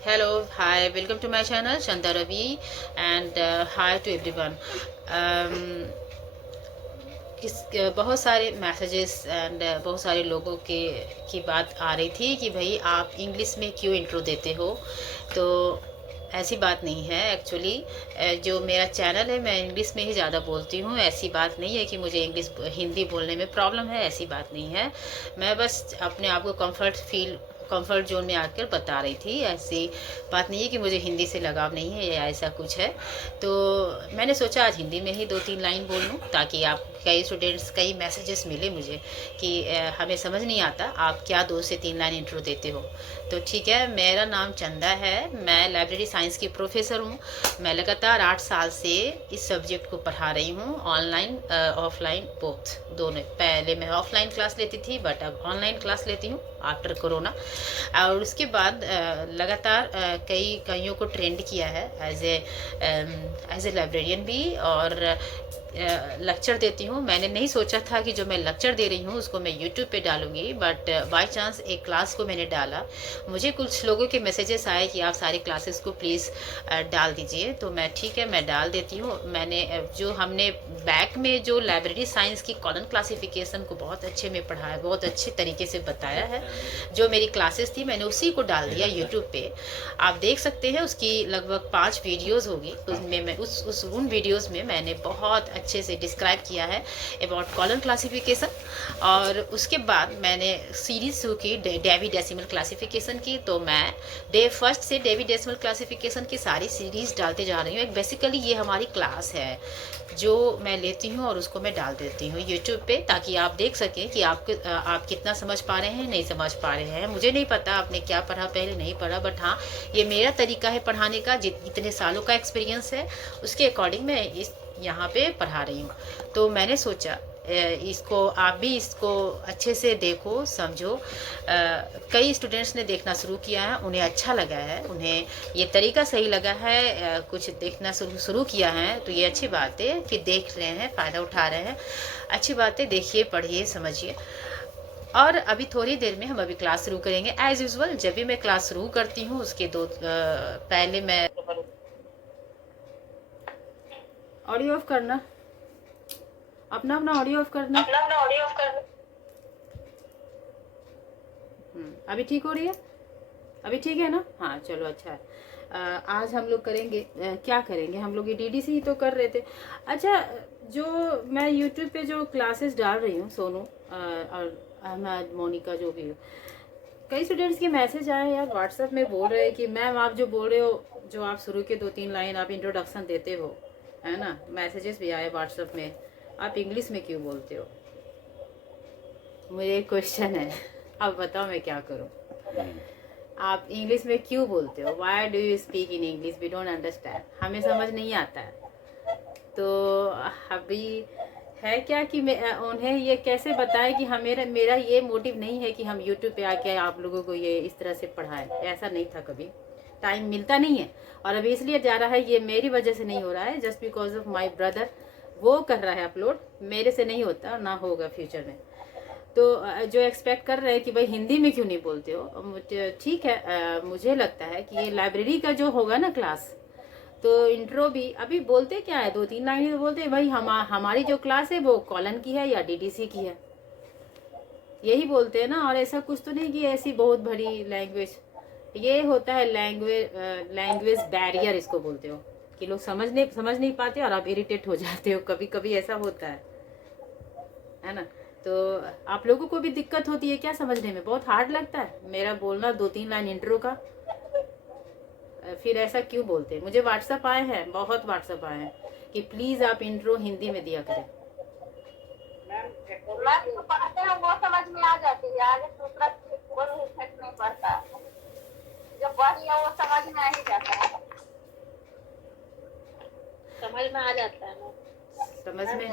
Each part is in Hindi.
Hello, hi, welcome to my channel Chanda Ravi and hi to everyone. Um, बहुत सारे मैसेजेस एंड बहुत सारे लोगों के की बात आ रही थी कि भाई आप इंग्लिश में क्यों इंट्रो देते हो। तो ऐसी बात नहीं है एक्चुअली। जो मेरा चैनल है मैं इंग्लिश में ही ज़्यादा बोलती हूँ। ऐसी बात नहीं है कि मुझे इंग्लिश हिंदी बोलने में प्रॉब्लम है, ऐसी बात नहीं है। मैं बस अपने आप को कंफर्ट जोन में आकर बता रही थी। ऐसी बात नहीं है कि मुझे हिंदी से लगाव नहीं है या ऐसा कुछ है। तो मैंने सोचा आज हिंदी में ही 2-3 लाइन बोल लूँ, ताकि आप कई स्टूडेंट्स कई मैसेजेस मिले मुझे कि हमें समझ नहीं आता आप क्या 2 से 3 लाइन इंट्रो देते हो। तो ठीक है, मेरा नाम चंदा है, मैं लाइब्रेरी साइंस की प्रोफेसर हूँ। मैं लगातार 8 साल से इस सब्जेक्ट को पढ़ा रही हूँ, ऑनलाइन ऑफलाइन बोथ दोनों। पहले मैं ऑफलाइन क्लास लेती थी बट अब ऑनलाइन क्लास लेती हूँ आफ्टर कोरोना। और उसके बाद लगातार कईयों को ट्रेंड किया है एज ए लाइब्रेरियन भी, और लेक्चर देती हूँ। मैंने नहीं सोचा था कि जो मैं लेक्चर दे रही हूँ उसको मैं यूट्यूब पे डालूंगी, बट बाय चांस एक क्लास को मैंने डाला। मुझे कुछ लोगों के मैसेजेस आए कि आप सारी क्लासेस को प्लीज़ डाल दीजिए, तो मैं ठीक है मैं डाल देती हूँ। मैंने जो हमने बैक में जो लाइब्रेरी साइंस की कॉलम क्लासिफिकेशन को बहुत अच्छे में पढ़ाया, बहुत अच्छे तरीके से बताया है। जो मेरी क्लासेस थी मैंने उसी को डाल दिया यूट्यूब पे। आप देख सकते हैं उसकी लगभग 5 वीडियोस होगी, उसमें मैं उन वीडियोस में मैंने बहुत अच्छे से डिस्क्राइब किया है अबाउट कॉलम क्लासिफिकेशन। और उसके बाद मैंने सीरीज शुरू की डेवी डेसिमल क्लासिफिकेशन की। तो मैं डे फर्स्ट से डेवी डेसिमल क्लासिफिकेशन की सारी सीरीज डालते जा रही हूँ। एक बेसिकली ये हमारी क्लास है जो मैं लेती हूँ और उसको मैं डाल देती हूँ यूट्यूब पे, ताकि आप देख सकें कि आप कितना समझ पा रहे हैं, नहीं समझ पा रहे हैं। मुझे नहीं पता आपने क्या पढ़ा, पहले नहीं पढ़ा, बट हाँ ये मेरा तरीका है पढ़ाने का। जितने सालों का एक्सपीरियंस है उसके अकॉर्डिंग मैं इस यहाँ पे पढ़ा रही हूँ। तो मैंने सोचा इसको आप भी इसको अच्छे से देखो, समझो। कई स्टूडेंट्स ने देखना शुरू किया है, उन्हें अच्छा लगा है, उन्हें ये तरीका सही लगा है। कुछ देखना शुरू किया है, तो ये अच्छी बात है कि देख रहे हैं, फ़ायदा उठा रहे हैं। अच्छी बात है, देखिए, पढ़िए, समझिए। और अभी थोड़ी देर में हम अभी क्लास शुरू करेंगे एज यूजुअल। जब भी मैं क्लास शुरू करती हूँ उसके पहले मैं ऑडियो ऑफ करना, अपना अपना ऑडियो ऑफ करना। अभी ठीक हो रही है? अभी ठीक है ना? हाँ चलो, अच्छा है। आज हम लोग करेंगे, क्या करेंगे हम लोग, ये डीडीसी ही तो कर रहे थे। अच्छा, जो मैं यूट्यूब पे जो क्लासेस डाल रही हूँ, सोनू और अहमद, मोनिका, जो भी हो, कई स्टूडेंट्स के मैसेज आए यार व्हाट्सएप में, बोल रहे हैं कि मैम आप जो बोल रहे हो, जो आप शुरू के 2-3 लाइन आप इंट्रोडक्शन देते हो, है ना, मैसेजेस भी आए व्हाट्सएप में, आप इंग्लिश में क्यों बोलते हो? मुझे एक क्वेश्चन है, अब बताओ मैं क्या करूँ। आप इंग्लिश में क्यों बोलते हो? Why do you speak in English? We don't understand, हमें समझ नहीं आता है। तो अभी है क्या कि मैं उन्हें ये कैसे बताएं कि हमें, मेरा ये मोटिव नहीं है कि हम यूट्यूब पे आके आप लोगों को ये इस तरह से पढ़ाएं। ऐसा नहीं था कभी, टाइम मिलता नहीं है। और अभी इसलिए जा रहा है, ये मेरी वजह से नहीं हो रहा है, just because of my brother. वो कर रहा है अपलोड, मेरे से नहीं होता, ना होगा फ्यूचर में। तो जो एक्सपेक्ट कर रहे हैं कि भाई हिंदी में क्यों नहीं बोलते हो, मुझे ठीक है। मुझे लगता है कि ये लाइब्रेरी का जो होगा ना क्लास, तो इंट्रो भी अभी बोलते क्या है, 2-3 लाइन ही तो बोलते हैं भाई। हमारी जो क्लास है वो कॉलन की है या डीडीसी की है, यही बोलते हैं ना। और ऐसा कुछ तो नहीं कि ऐसी बहुत बड़ी लैंग्वेज, ये होता है लैंग्वेज बैरियर इसको बोलते हो, कि लोग समझ नहीं पाते और आप इरिटेट हो जाते हो, कभी कभी ऐसा होता है ना। तो आप लोगों को भी दिक्कत होती है क्या समझने में? बहुत हार्ड लगता है मेरा बोलना 2-3 लाइन इंट्रो का? फिर ऐसा क्यों बोलते हैं? मुझे व्हाट्सअप आए हैं, बहुत व्हाट्सअप आए हैं कि प्लीज आप इंट्रो हिंदी में दिया करें। मैम जो पढ़ते हैं वो समझ में आ जाती है, आगे दूसरा कोई इफेक्ट नहीं पड़ता। जो पढ़ लिया वो समझ में आ ही जाता है, समझ में आ जाता है ना। समझ में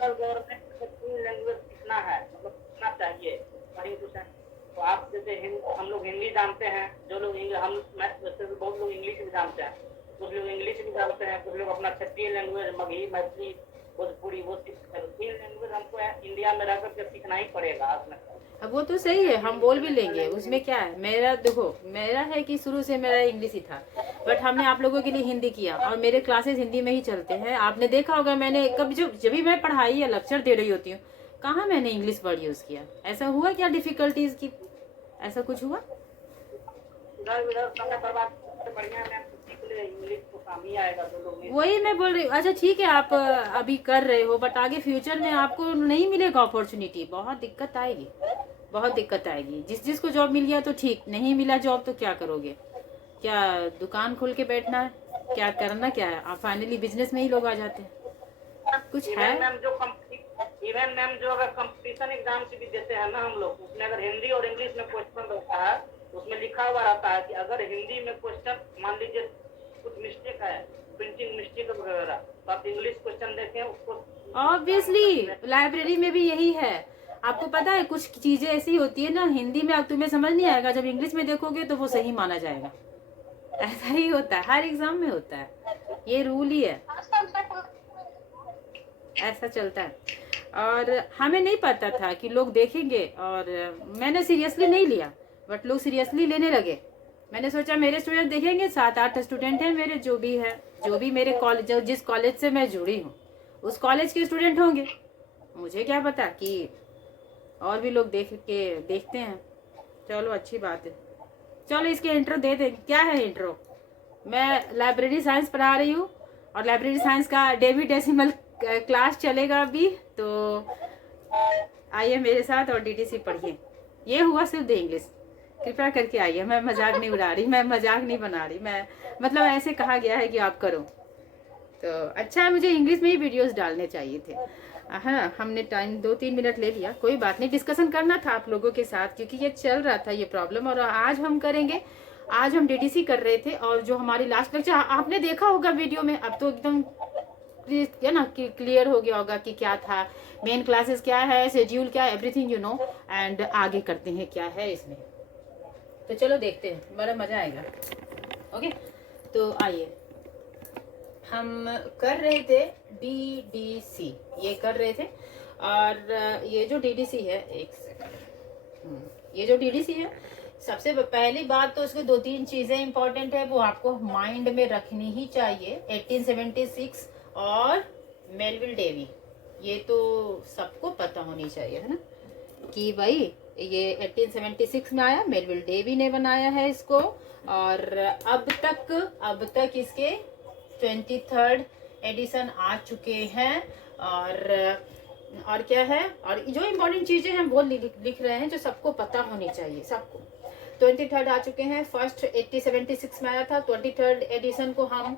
गवर्नमेंट को तीन लैंग्वेज सीखना है, मतलब सीखना चाहिए according to science। तो आप जैसे हम लोग हिंदी जानते हैं, जो लोग हम वैसे भी बहुत लोग इंग्लिश भी जानते हैं, कुछ लोग इंग्लिश भी जानते हैं, कुछ लोग अपना क्षेत्रीय लैंग्वेज मगही, मैथिली, भोजपुरी वो सीखते हैं। तीन लैंग्वेज हमको इंडिया में रह करके सीखना ही पड़ेगा। अब वो तो सही है, हम बोल भी लेंगे, उसमें क्या है। मेरा देखो, मेरा है कि शुरू से मेरा इंग्लिश ही था, बट हमने आप लोगों के लिए हिंदी किया, और मेरे क्लासेस हिंदी में ही चलते हैं। आपने देखा होगा मैंने कभी जब भी मैं पढ़ाई या लेक्चर दे रही होती हूँ, कहाँ मैंने इंग्लिश वर्ड यूज़ किया। ऐसा हुआ क्या डिफिकल्टीज की, ऐसा कुछ हुआ? इधर उधर समय बर्बाद करने से बढ़िया मैम सीख ले, इंग्लिश तो काम ही आएगा, जो लोग नहीं वही मैं बोल रही हूँ। अच्छा ठीक है, आप अभी कर रहे हो, बट आगे फ्यूचर में आपको नहीं मिलेगा अपॉर्चुनिटी, बहुत दिक्कत आएगी, बहुत दिक्कत आएगी। जिसको जॉब मिल गया तो ठीक, नहीं मिला जॉब तो क्या करोगे? क्या दुकान खोल के बैठना है? क्या करना क्या है? आप फाइनली बिजनेस में ही लोग आ जाते हैं। कुछ है? इवन मैम जो अगर कंपटीशन एग्जाम भी देते हैं ना हम लोग, उसमें अगर हिंदी और इंग्लिश में क्वेश्चन रहता है, उसमें लिखा हुआ रहता है कि अगर हिंदी में क्वेश्चन मान लीजिए कुछ मिस्टेक है, प्रिंटिंग मिस्टेक वगैरह, तो आप इंग्लिश क्वेश्चन देखें उसको। ऑब्वियसली लाइब्रेरी में भी यही है। आपको पता है कुछ चीजें ऐसी होती है ना, हिंदी में अब तुम्हें समझ नहीं आएगा, जब इंग्लिश में देखोगे तो वो सही माना जाएगा। ऐसा ही होता है, हर एग्जाम में होता है, ये रूल ही है, ऐसा चलता है। और हमें नहीं पता था कि लोग देखेंगे, और मैंने सीरियसली नहीं लिया, बट लोग सीरियसली लेने लगे। मैंने सोचा मेरे स्टूडेंट देखेंगे, 7-8 स्टूडेंट हैं मेरे, जो भी है, जो भी मेरे कॉलेज, जिस कॉलेज से मैं जुड़ी हूँ उस कॉलेज के स्टूडेंट होंगे। मुझे क्या पता कि और भी लोग देखते हैं। चलो अच्छी बात है। चलो इसके इंट्रो दे दें। क्या है इंट्रो? मैं लाइब्रेरी साइंस पढ़ा रही हूँ, और लाइब्रेरी साइंस का डेसिमल क्लास चलेगा अभी, तो आइए मेरे साथ और डीटीसी पढ़िए। ये हुआ सिर्फ द इंग्लिश, कृपया करके आइए। मैं मजाक नहीं उड़ा रही, मैं मजाक नहीं बना रही, मैं मतलब ऐसे कहा गया है कि आप करो तो अच्छा है। मुझे इंग्लिश में ही वीडियोस डालने चाहिए थे, है ना। हमने टाइम 2-3 मिनट ले लिया, कोई बात नहीं, डिस्कशन करना था आप लोगों के साथ, क्योंकि ये चल रहा था ये प्रॉब्लम, और आज हम करेंगे। आज हम डीटीसी कर रहे थे, और जो हमारी लास्ट लेक्चर आपने देखा होगा वीडियो में, अब तो एकदम है ना कि क्लियर हो गया होगा कि क्या था, मेन क्लासेस क्या है, शेड्यूल क्या है, एवरीथिंग यू नो, एंड आगे करते हैं क्या है इसमें। तो चलो देखते हैं, बड़ा मजा आएगा। ओके, तो आइए, हम कर रहे थे डीडीसी, ये कर रहे थे। और ये जो डीडीसी है, एक सेकंड, ये जो डीडीसी है, सबसे पहली बात तो इसके 2-3 चीजें इंपॉर्टेंट है, वो आपको माइंड में रखनी ही चाहिए। 1876 और मेलविल डेवी, ये तो सबको पता होनी चाहिए, है ना, कि भाई ये 1876 में आया, मेलविल डेवी ने बनाया है इसको। और अब तक इसके 23rd एडिशन आ चुके हैं। और क्या है, और जो इम्पोर्टेंट चीजें हैं वो लिख रहे हैं, जो सबको पता होनी चाहिए, सबको। 23rd आ चुके हैं, फर्स्ट 1876 में आया था, 23rd एडिशन को हम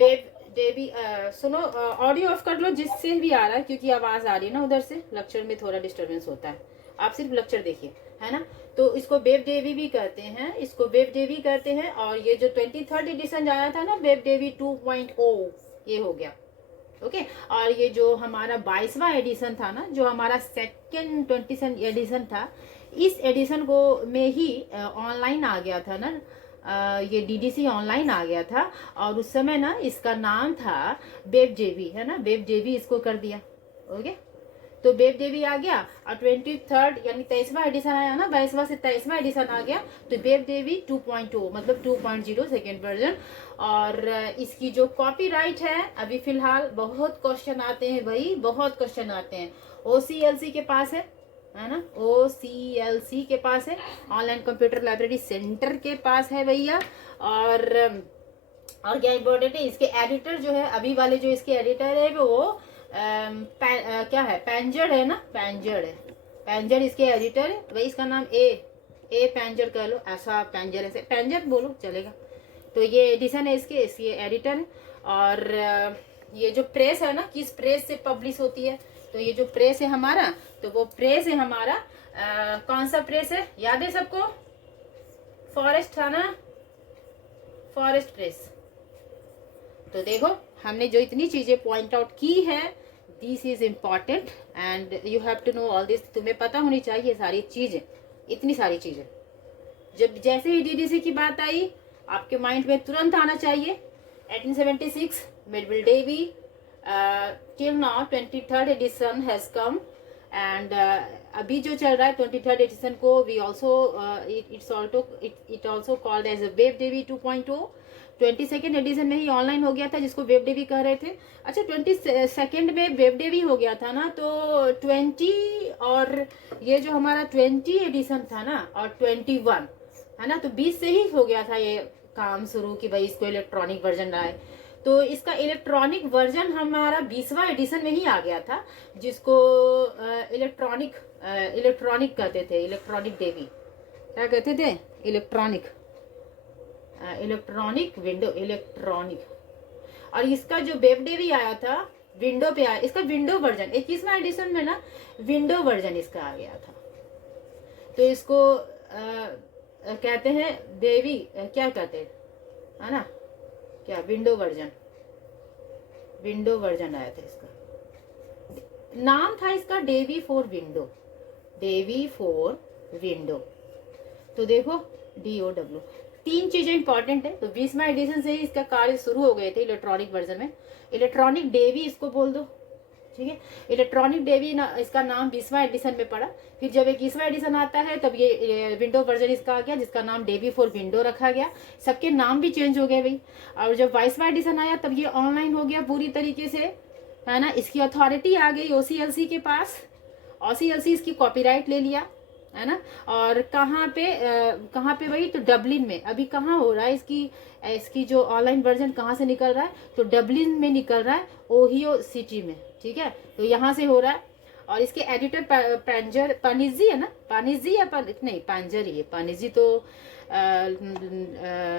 डेवी सुनो, ऑडियो ऑफ कर लो जिससे भी आ रहा है, क्योंकि आवाज आ रही है ना उधर से, लेक्चर में थोड़ा डिस्टरबेंस होता है। आप सिर्फ लेक्चर देखिए, है ना। तो इसको बेब डेवी भी कहते हैं, इसको बेब डेवी कहते हैं। और ये जो 23rd एडिशन आया था ना, बेब डेवी 2.0, ये हो गया। ओके, और ये जो हमारा 22वां एडिशन था ना, जो हमारा सेकेंड 20th एडिशन था, इस एडिशन को में ही ऑनलाइन आ गया था ना, ये डीडीसी ऑनलाइन आ गया था। और उस समय ना इसका नाम था बेब डेवी, है ना, बेब डेवी इसको कर दिया। ओके, तो बेब डेवी आ गया, और 23rd यानी 23वां एडिशन आया ना, 22वां से 23वां एडिशन आ गया, तो बेब डेवी 2.0 मतलब 2.0 सेकेंड वर्जन। और इसकी जो कॉपीराइट है, अभी फिलहाल बहुत क्वेश्चन आते हैं भाई, बहुत क्वेश्चन आते हैं। OCLC के पास है ना, OCLC के पास है, ऑनलाइन कंप्यूटर लाइब्रेरी सेंटर के पास है भैया। और क्या इम्पोर्टेंट है, इसके एडिटर जो है, अभी वाले जो इसके एडिटर है वो क्या है, पैंजर है ना, पैंजर है, पैंजर इसके एडिटर है भाई। इसका नाम ए पैंजर कह लो, ऐसा पैंजर, ऐसे पैंजर बोलो चलेगा। तो ये एडिशन है इसके एडिटर है। और ये जो प्रेस है ना, किस प्रेस से पब्लिश होती है, तो ये जो प्रेस है हमारा, तो वो प्रेस है हमारा कौन सा प्रेस है, याद है सबको? फॉरेस्ट था ना, फॉरेस्ट प्रेस। तो देखो हमने जो इतनी चीजें पॉइंट आउट की है, this is important and you have to know all this. तुम्हें पता होनी चाहिए सारी चीजें, इतनी सारी चीजें। जब जैसे ही डीडीसी की बात आई, आपके माइंड में तुरंत आना चाहिए 1876 Melvil Dewey, till now 23rd edition has come, and अभी जो चल रहा है 23rd एडिशन को we also it also called as web Dewey 2.0। 22nd edition में ही ऑनलाइन हो गया था, जिसको वेब देवी कह रहे थे। अच्छा 22nd में वेब देवी हो गया था ना, तो 20 और ये जो हमारा 20 एडिशन था ना और 21 है ना, तो 20 से ही हो गया था ये काम शुरू कि भाई इसको इलेक्ट्रॉनिक वर्जन आए। तो इसका इलेक्ट्रॉनिक वर्जन हमारा 20वां एडिशन में ही आ गया था, जिसको इलेक्ट्रॉनिक कहते थे, इलेक्ट्रॉनिक देवी क्या कहते थे, इलेक्ट्रॉनिक विंडो इलेक्ट्रॉनिक। और इसका जो वेब देवी आया था विंडो पे आया, इसका विंडो वर्जन 21वां एडिशन में ना विंडो वर्जन इसका आ गया था। तो इसको कहते हैं देवी क्या कहते हैं, है ना, क्या विंडो वर्जन आया था। इसका नाम था इसका देवी फॉर विंडो। तो देखो DOW 3 चीजें इंपॉर्टेंट है। तो 20वां एडिशन से ही इसका कार्य शुरू हो गए थे इलेक्ट्रॉनिक वर्जन में। इलेक्ट्रॉनिक देवी इसको बोल दो, ठीक है। इलेक्ट्रॉनिक देवी ना, इसका नाम 20वां एडिशन में पड़ा। फिर जब 21वां एडिशन आता है तब ये विंडो वर्जन इसका आ गया, जिसका नाम देवी फॉर विंडो रखा गया। सबके नाम भी चेंज हो गए भाई। और जब 22वां एडिशन आया तब ये ऑनलाइन हो गया पूरी तरीके से, है ना। इसकी अथॉरिटी आ गई OCLC के पास। OCLC इसकी कॉपीराइट ले लिया, है ना। और कहाँ पे भाई, तो डबलिन में। अभी कहाँ हो रहा है इसकी जो ऑनलाइन वर्जन कहाँ से निकल रहा है, तो डबलिन में निकल रहा है, ओहियो सिटी में, ठीक है। तो यहाँ से हो रहा है। और इसके एडिटर पानिजी है ना, पानिजी या नहीं पांजरी है। पानिजी तो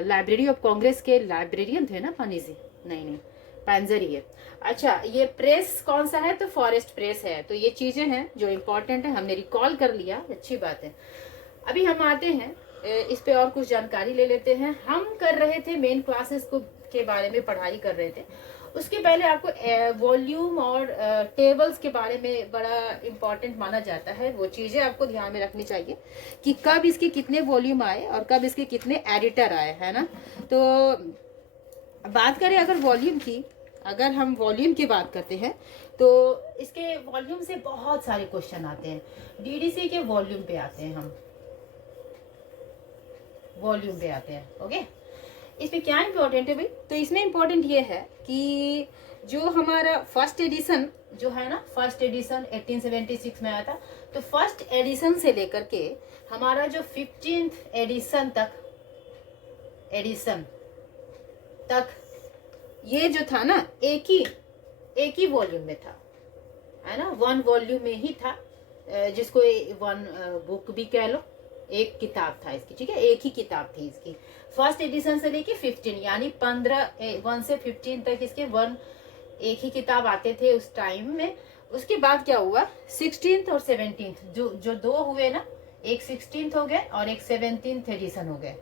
लाइब्रेरी ऑफ कांग्रेस के लाइब्रेरियन थे ना, पानिजी नहीं पांजरी है। अच्छा ये प्रेस कौन सा है, तो फॉरेस्ट प्रेस है। तो ये चीजें हैं जो इम्पोर्टेंट है, हमने रिकॉल कर लिया, अच्छी बात है। अभी हम आते हैं इस पे और कुछ जानकारी ले लेते हैं। हम कर रहे थे मेन क्लासेस के बारे में पढ़ाई कर रहे थे। उसके पहले आपको वॉल्यूम और टेबल्स के बारे में बड़ा इम्पोर्टेंट माना जाता है। वो चीज़ें आपको ध्यान में रखनी चाहिए कि कब इसके कितने वॉल्यूम आए और कब इसके कितने एडिटर आए, है ना। तो बात करें अगर हम वॉल्यूम की बात करते हैं तो इसके वॉल्यूम से बहुत सारे क्वेश्चन आते हैं। DDC के वॉल्यूम पे आते हैं हम, ओके। इसमें क्या इंपॉर्टेंट है भाई, तो इसमें इंपॉर्टेंट ये है कि जो हमारा फर्स्ट एडिशन जो है ना, फर्स्ट एडिशन 1876 में आया था। तो फर्स्ट एडिशन से लेकर के हमारा जो 15th एडिशन तक ये जो था ना एक ही वॉल्यूम में था, है ना। 1 वॉल्यूम में ही था, जिसको 1 बुक भी कह लो, एक किताब था इसकी, ठीक है। एक ही किताब थी इसकी फर्स्ट एडिशन से लेके 15, यानी 1 से 15 तक इसके 1 एक ही किताब आते थे उस टाइम में। उसके बाद क्या हुआ, 16th और 17th जो 2 हुए ना, एक 16th हो गए और एक 17th एडिशन हो गए,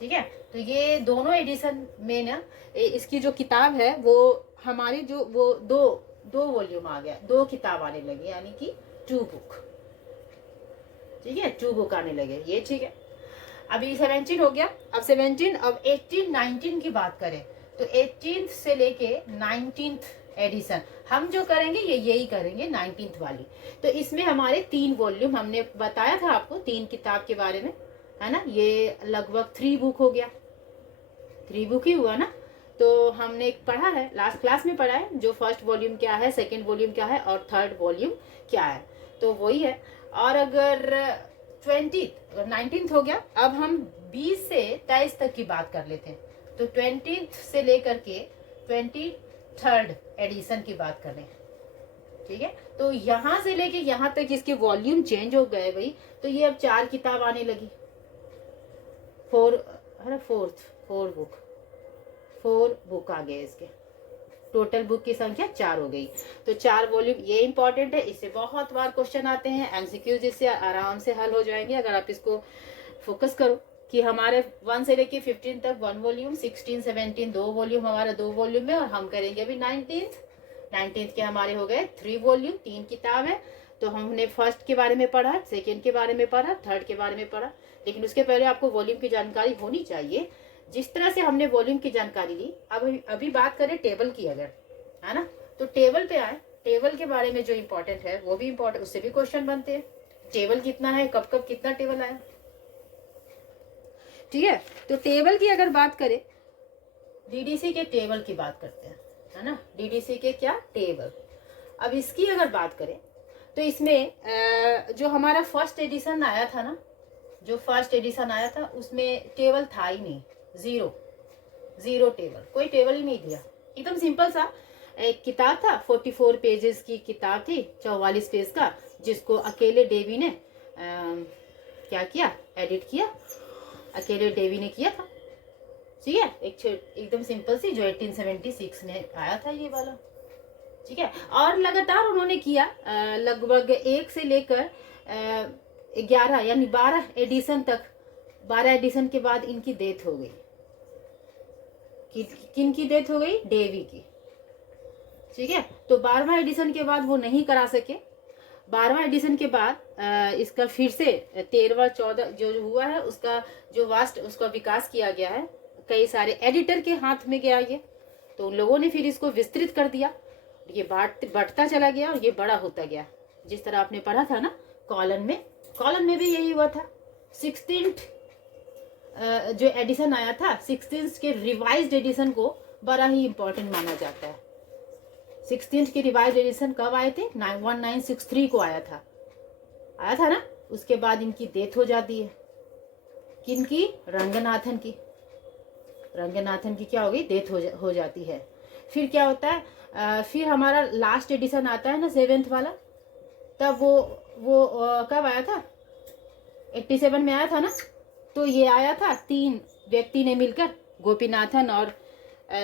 ठीक है। तो ये दोनों एडिशन में ना इसकी जो किताब है वो हमारी जो वो दो वॉल्यूम आ गया, 2 किताब आने लगी, यानी कि 2 बुक, ठीक है, 2 बुक आने लगे, ये ठीक है। अभी 17 हो गया। अब 17, अब 18, 19 की बात करें तो 18th से लेके 19th एडिशन हम जो करेंगे यही करेंगे, 19th वाली। तो इसमें हमारे 3 वॉल्यूम, हमने बताया था आपको 3 किताब के बारे में, है ना। ये लगभग 3 बुक हो गया, 3 बुक ही हुआ ना। तो हमने पढ़ा है, लास्ट क्लास में पढ़ा है, जो फर्स्ट वॉल्यूम क्या है, सेकेंड वॉल्यूम क्या है और थर्ड वॉल्यूम क्या है, तो वही है। और अगर 19th हो गया, अब हम 20 से 23 तक की बात कर लेते हैं। तो 20th से लेकर के 23rd एडिशन की बात करें, ठीक है। तो यहाँ से लेके यहाँ तक इसके वॉल्यूम चेंज हो गए भाई। तो ये अब 4 किताब आने लगी, 4 बुक आ गए इसके। टोटल बुक की संख्या 4 हो गई। तो 4 वॉल्यूम, ये इंपॉर्टेंट है, इससे बहुत बार क्वेश्चन आते हैं। MCQ जिससे आराम से हल हो जाएंगे अगर आप इसको फोकस करो कि हमारे 1 से लेके 15 तक 1 वॉल्यूम, 16, 17 2 वॉल्यूम, हमारा 2 वॉल्यूम में। और हम करेंगे अभी 19th के हमारे हो गए 3 वॉल्यूम, 3 किताब है। तो हमने फर्स्ट के बारे में पढ़ा, सेकेंड के बारे में पढ़ा, थर्ड के बारे में पढ़ा। लेकिन उसके पहले आपको वॉल्यूम की जानकारी होनी चाहिए। जिस तरह से हमने वॉल्यूम की जानकारी ली, अब अभी बात करें टेबल की अगर, है ना। तो टेबल पे आए टेबल के बारे में जो इम्पोर्टेंट है वो भी इम्पोर्टेंट, उससे भी क्वेश्चन बनते हैं। टेबल कितना है, कब कब कितना टेबल आया, ठीक है। तो टेबल की अगर बात करें, डीडीसी के टेबल की बात करते हैं, है ना, डीडीसी के क्या टेबल। अब इसकी अगर बात करें तो इसमें जो हमारा फर्स्ट एडिशन आया था ना, जो फर्स्ट एडिशन आया था उसमें टेबल था ही नहीं, ज़ीरो टेबल, कोई टेबल ही नहीं दिया। एकदम सिंपल सा एक किताब था, 44 पेजेस की किताब थी, 44 पेज का, जिसको अकेले डेवी ने क्या किया, एडिट किया, अकेले डेवी ने किया था, ठीक है। एकदम सिंपल सी, जो 1876 में आया था ये वाला, ठीक है। और लगातार उन्होंने किया, लगभग 1 से लेकर 11 यानी 12 एडिशन तक। 12 एडिशन के बाद इनकी डेथ हो गई। किन की डेथ हो गई, डेवी की, ठीक है। तो 12वां एडिशन के बाद वो नहीं करा सके। 12वां एडिशन के बाद इसका फिर से 13वां 14 जो हुआ है, उसका जो वास्ट उसका विकास किया गया है, कई सारे एडिटर के हाथ में गया ये, तो उन लोगों ने फिर इसको विस्तृत कर दिया, ये बढ़ता चला गया और ये बड़ा होता गया। जिस तरह आपने पढ़ा था ना कॉलन में भी यही हुआ था। 16th जो एडिशन आया था, 16th के रिवाइज्ड एडिशन को बड़ा ही इंपॉर्टेंट माना जाता है। 16th के रिवाइज्ड एडिशन कब आए थे, 1963 को आया था ना। उसके बाद इनकी डेथ हो जाती है, किनकी, रंगनाथन की क्या हो गई, डेथ हो जाती है। फिर क्या होता है, फिर हमारा लास्ट एडिशन आता है ना 7th वाला, तब वो कब आया था, 87 में आया था ना। तो ये आया था, 3 व्यक्ति ने मिलकर, गोपीनाथन और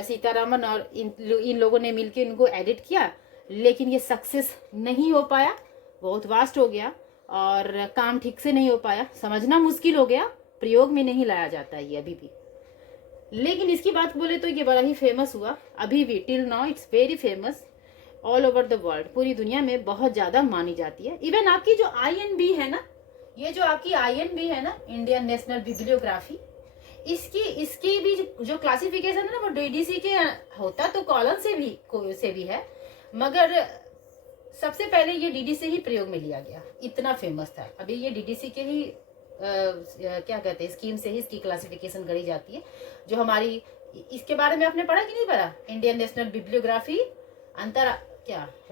सीतारामन और इन लोगों ने मिलकर इनको एडिट किया, लेकिन ये सक्सेस नहीं हो पाया, बहुत वास्ट हो गया और काम ठीक से नहीं हो पाया, समझना मुश्किल हो गया, प्रयोग में नहीं लाया जाता है ये अभी भी। लेकिन इसकी बात बोले तो ये बड़ा ही फेमस हुआ, अभी भी till now it's very famous all over the world, पूरी दुनिया में बहुत ज़्यादा मानी जाती है। इवन आपकी जो INB है ना, ये जो आपकी INB है ना, इंडियन नेशनल बिब्लियोग्राफी, इसकी भी जो क्लासिफिकेशन है ना, वो डीडीसी के होता तो कॉलन से भी है, मगर सबसे पहले ये डीडीसी ही प्रयोग में लिया गया, इतना फेमस था। अभी ये डीडीसी के ही क्या कहते हैं, स्कीम से ही इसकी क्लासिफिकेशन करी जाती है। जो हमारी, इसके बारे में आपने पढ़ा कि नहीं पढ़ा, इंडियन नेशनल बिब्लियोग्राफी,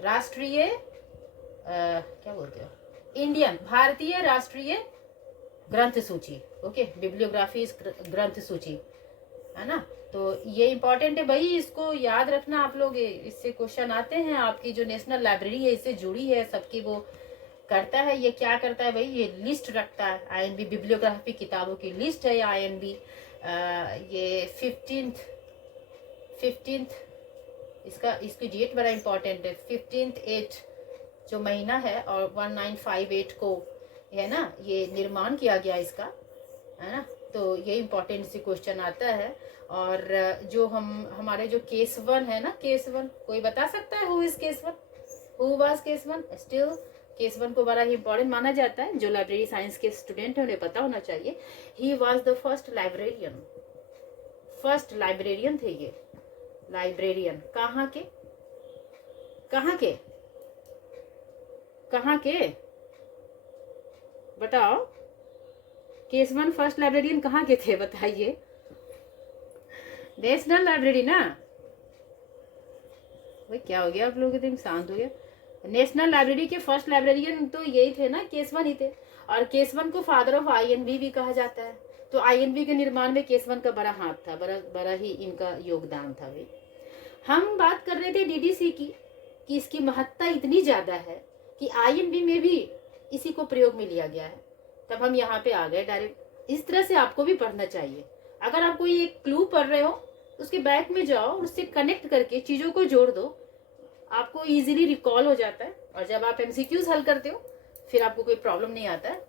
राष्ट्रीय क्या बोलते हो, इंडियन भारतीय राष्ट्रीय ग्रंथ सूची, ओके, बिब्लियोग्राफी ग्रंथ सूची, है ना। तो ये इंपॉर्टेंट है भाई, इसको याद रखना आप लोग, इससे क्वेश्चन आते हैं। आपकी जो नेशनल लाइब्रेरी है इससे जुड़ी है, सबकी वो करता है। ये क्या करता है भाई, ये लिस्ट रखता है, INB बिब्लियोग्राफी किताबों की लिस्ट है INB। ये 15th इसकी डेट बड़ा इंपॉर्टेंट है, 15th 8 जो महीना है, और 1958 को है ना ये निर्माण किया गया इसका, है ना। तो ये इम्पोर्टेंट सी क्वेश्चन आता है। और जो हमारे जो केस 1 है ना, केस 1, कोई बता सकता है who is case 1, who was case 1? Still case 1 को बड़ा ही इंपॉर्टेंट माना जाता है। जो लाइब्रेरी साइंस के स्टूडेंट हैं उन्हें पता होना चाहिए। He was the first librarian थे ये। लाइब्रेरियन कहाँ के बताओ, केस 1 फर्स्ट लाइब्रेरियन कहाँ के थे बताइए? नेशनल लाइब्रेरी ना भाई, क्या हो गया आप लोग, एकदम शांत हो गया। नेशनल लाइब्रेरी के फर्स्ट लाइब्रेरियन तो यही थे ना, केस 1 ही थे। और केस 1 को फादर ऑफ INB भी कहा जाता है। तो INB के निर्माण में केस 1 का बड़ा हाथ था, बड़ा ही इनका योगदान था भाई। हम बात कर रहे थे डीडीसी की, कि इसकी महत्ता इतनी ज्यादा है कि INB में भी इसी को प्रयोग में लिया गया है। तब हम यहाँ पे आ गए डायरेक्ट। इस तरह से आपको भी पढ़ना चाहिए। अगर आप कोई एक क्लू पढ़ रहे हो, उसके बैक में जाओ, उससे कनेक्ट करके चीजों को जोड़ दो, आपको इजीली रिकॉल हो जाता है। और जब आप MCQs हल करते हो, फिर आपको कोई प्रॉब्लम नहीं आता है,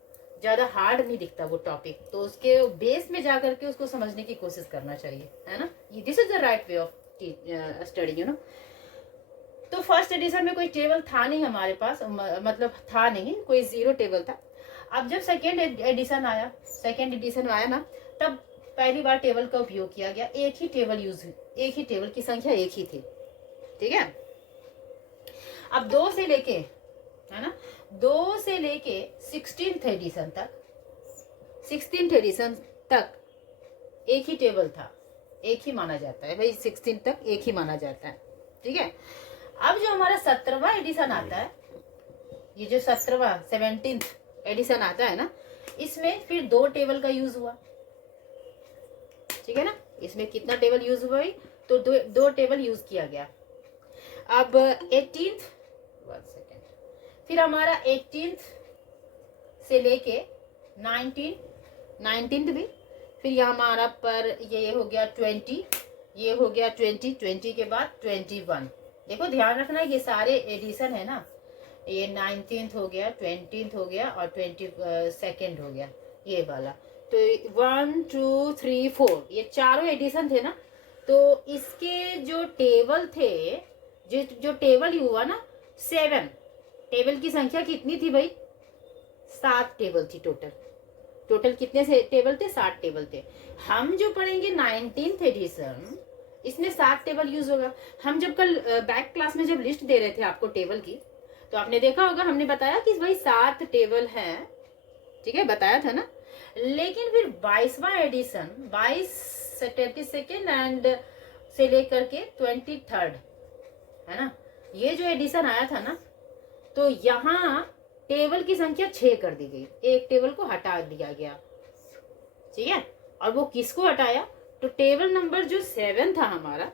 ज्यादा हार्ड नहीं दिखता वो टॉपिक। तो उसके बेस में जा करके उसको समझने की कोशिश करना चाहिए, है ना। This is the right way of study, you know. तो फर्स्ट एडिशन में कोई टेबल था नहीं हमारे पास, मतलब था नहीं, कोई 0 टेबल था। अब जब सेकेंड एडिशन आया ना, तब पहली बार टेबल का उपयोग किया गया। एक ही टेबल की संख्या एक ही थी, ठीक है। अब 2 से लेके, है ना, 2 से लेके 16th एडिशन तक, 16th एडिशन तक एक ही टेबल था, एक ही माना जाता है भाई, 16 तक एक ही माना जाता है, ठीक है। अब जो हमारा 17वां एडिशन आता है, ये जो 17वां 17th एडिशन आता है ना, इसमें फिर 2 टेबल का यूज हुआ, ठीक है ना। इसमें कितना टेबल यूज हुआ भाई, तो 2 टेबल यूज किया गया। अब 18th, 1 सेकेंड, फिर हमारा 18th से लेके 19th भी, फिर यहाँ हमारा पर ये हो गया 20, ये हो गया 20 के बाद 21। देखो ध्यान रखना, ये सारे एडिशन है ना, ये 19th हो गया, 20th हो गया और 22nd हो गया, ये वाला। तो 1 2 3 4 ये चारों एडिशन थे ना, तो इसके जो टेबल थे, जो टेबल हुआ ना, 7 टेबल की संख्या कितनी थी भाई, 7 टेबल थी टोटल कितने से टेबल थे, 7 टेबल थे। हम जो पढ़ेंगे 19th एडिशन, इसमें 7 टेबल यूज होगा। हम जब कल बैक क्लास में जब लिस्ट दे रहे थे आपको टेबल की, तो आपने देखा होगा हमने बताया कि भाई 7 टेबल हैं, ठीक है, बताया था ना। लेकिन फिर 22वां एडिशन, 22 एंड से लेकर के 23rd, है ना, ये जो एडिशन आया था ना, तो यहाँ टेबल की संख्या 6 कर दी गई, एक टेबल को हटा दिया गया, ठीक है। और वो किसको हटाया, तो टेबल नंबर जो 7 था हमारा,